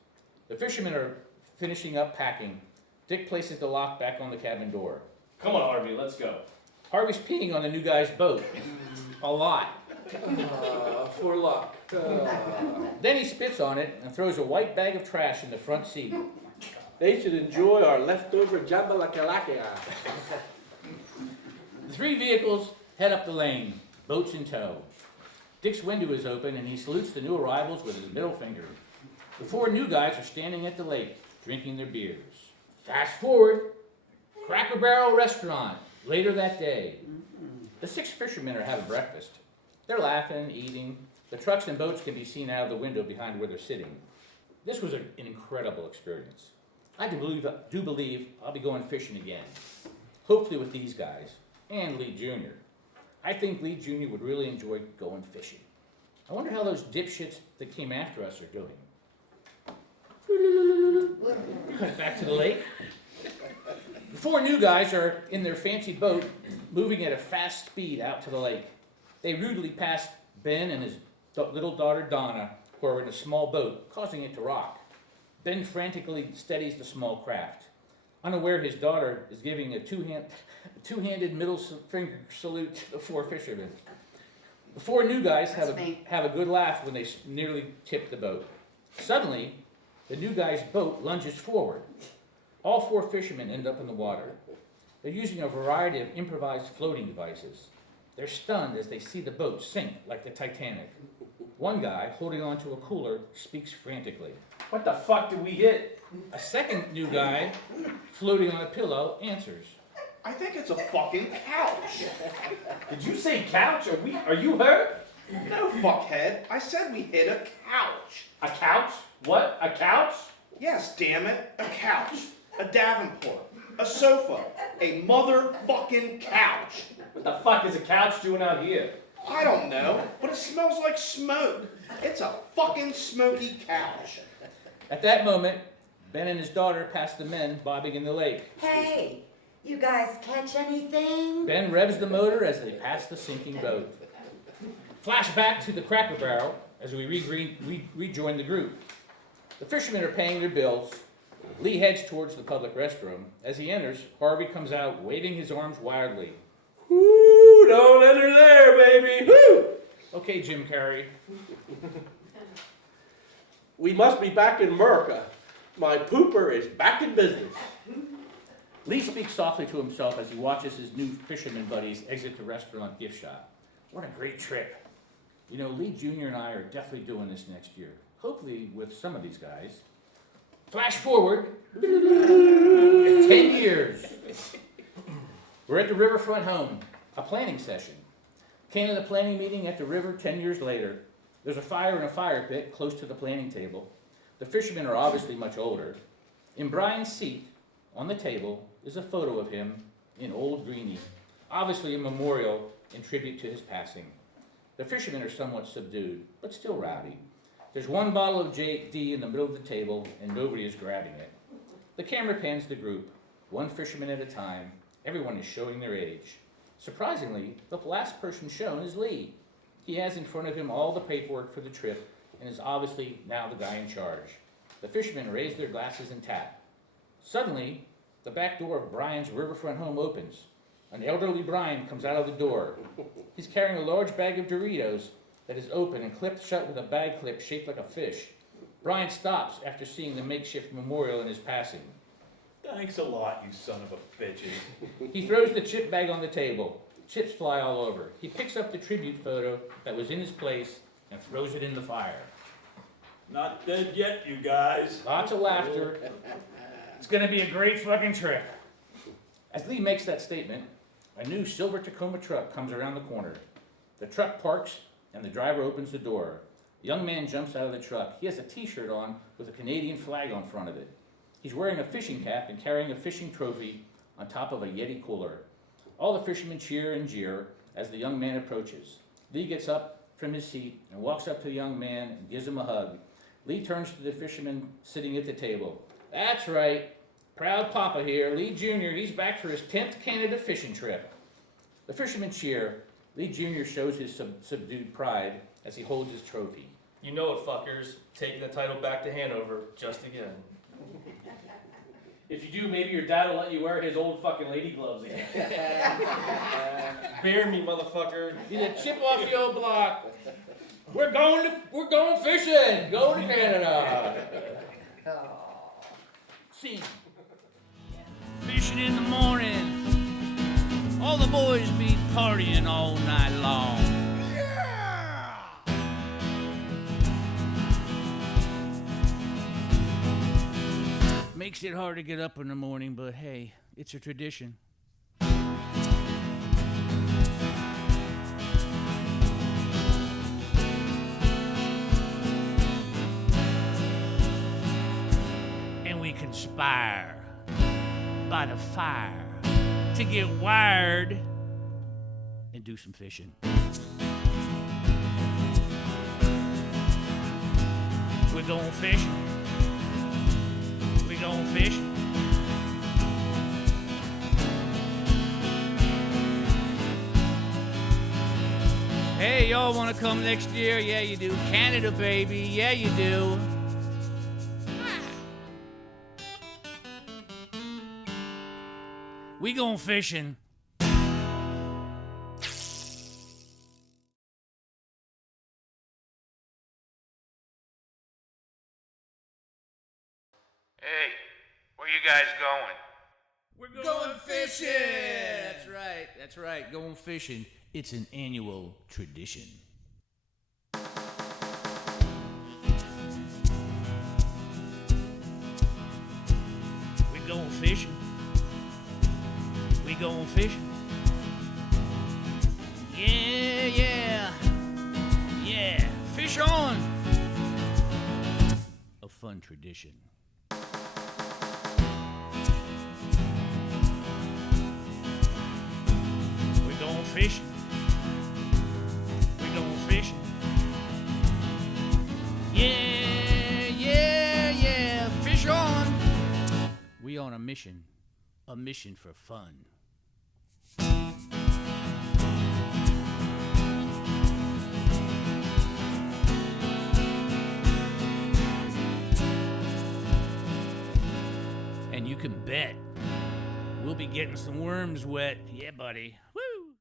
The fishermen are finishing up packing. Dick places the lock back on the cabin door. Come on, Harvey, let's go. Harvey's peeing on the new guy's boat. A lot. For luck. Then he spits on it and throws a white bag of trash in the front seat. They should enjoy our leftover jambalaya. The three vehicles head up the lane, boats in tow. Dick's window is open and he salutes the new arrivals with his middle finger. The four new guys are standing at the lake, drinking their beers. Fast forward, Cracker Barrel restaurant, later that day. The six fishermen are having breakfast. They're laughing, eating. The trucks and boats can be seen out of the window behind where they're sitting. This was an incredible experience. I do believe I'll be going fishing again. Hopefully with these guys and Lee Jr. I think Lee Jr. would really enjoy going fishing. I wonder how those dipshits that came after us are doing. Cut back to the lake. The four new guys are in their fancy boat, moving at a fast speed out to the lake. They rudely pass Ben and his little daughter Donna, who are in a small boat, causing it to rock. Ben frantically steadies the small craft. Unaware his daughter is giving a two-handed middle finger salute to the four fishermen. The four new guys have a good laugh when they nearly tip the boat. Suddenly, the new guy's boat lunges forward. All four fishermen end up in the water. They're using a variety of improvised floating devices. They're stunned as they see the boat sink like the Titanic. One guy, holding onto a cooler, speaks frantically. What the fuck did we hit? A second new guy, floating on a pillow, answers. I think it's a fucking couch. Did you say couch? Are you hurt? No, fuckhead. I said we hit a couch. A couch? What? A couch? Yes, damn it. A couch. A Davenport. A sofa. A motherfucking couch. What the fuck is a couch doing out here? I don't know, but it smells like smoke. It's a fucking smoky couch. At that moment, Ben and his daughter pass the men bobbing in the lake. Hey, you guys catch anything? Ben revs the motor as they pass the sinking boat. Flash back to the Cracker Barrel as we rejoin the group. The fishermen are paying their bills. Lee heads towards the public restroom. As he enters, Harvey comes out waving his arms wildly. Woo! Don't enter there, baby! Woo! Okay, Jim Carrey. We must be back in America. My pooper is back in business. Lee speaks softly to himself as he watches his new fisherman buddies exit the restaurant gift shop. What a great trip. You know, Lee Jr. and I are definitely doing this next year. Hopefully with some of these guys. Flash forward. 10 years. We're at the riverfront home, a planning session. Canada planning meeting at the river 10 years later. There's a fire in a fire pit close to the planning table. The fishermen are obviously much older. In Brian's seat, on the table, is a photo of him in Old Greenie, obviously a memorial in tribute to his passing. The fishermen are somewhat subdued, but still rowdy. There's one bottle of JD in the middle of the table, and nobody is grabbing it. The camera pans the group, one fisherman at a time. Everyone is showing their age. Surprisingly, the last person shown is Lee. He has in front of him all the paperwork for the trip and is obviously now the guy in charge. The fishermen raise their glasses and tap. Suddenly, the back door of Brian's riverfront home opens. An elderly Brian comes out of the door. He's carrying a large bag of Doritos that is open and clipped shut with a bag clip shaped like a fish. Brian stops after seeing the makeshift memorial in his passing. Thanks a lot, you son of a bitch. He throws the chip bag on the table. Chips fly all over. He picks up the tribute photo that was in his place and throws it in the fire. Not dead yet, you guys. Lots of laughter. It's gonna be a great fucking trip. As Lee makes that statement, a new silver Tacoma truck comes around the corner. The truck parks and the driver opens the door. A young man jumps out of the truck. He has a t-shirt on with a Canadian flag on front of it. He's wearing a fishing cap and carrying a fishing trophy on top of a Yeti cooler. All the fishermen cheer and jeer as the young man approaches. Lee gets up from his seat and walks up to the young man and gives him a hug. Lee turns to the fisherman sitting at the table. That's right. Proud Papa here, Lee Jr. He's back for his 10th Canada fishing trip. The fishermen cheer. Lee Jr. shows his subdued pride as he holds his trophy. You know it, fuckers. Taking the title back to Hanover just again. If you do, maybe your dad will let you wear his old fucking lady gloves again. Bear me, motherfucker. He's a chip off the old block. We're going fishing. Going to Canada. Scene. Fishing in the morning. All the boys be partying all night long. Makes it hard to get up in the morning, but hey, it's a tradition. And we conspire by the fire to get wired and do some fishing. We're going fishing. Going fishing. Hey, y'all want to come next year? Yeah, you do. Canada, baby. Yeah, you do. We going fishing. Hey, where you guys going? We're going fishing. That's right. Going fishing. It's an annual tradition. We're going fishing. We going fishing. Yeah. Fish on. A fun tradition. We're going fishing. We're going fishing. Yeah. Fish on. We on a mission for fun. And you can bet we'll be getting some worms wet. Yeah, buddy. Woo!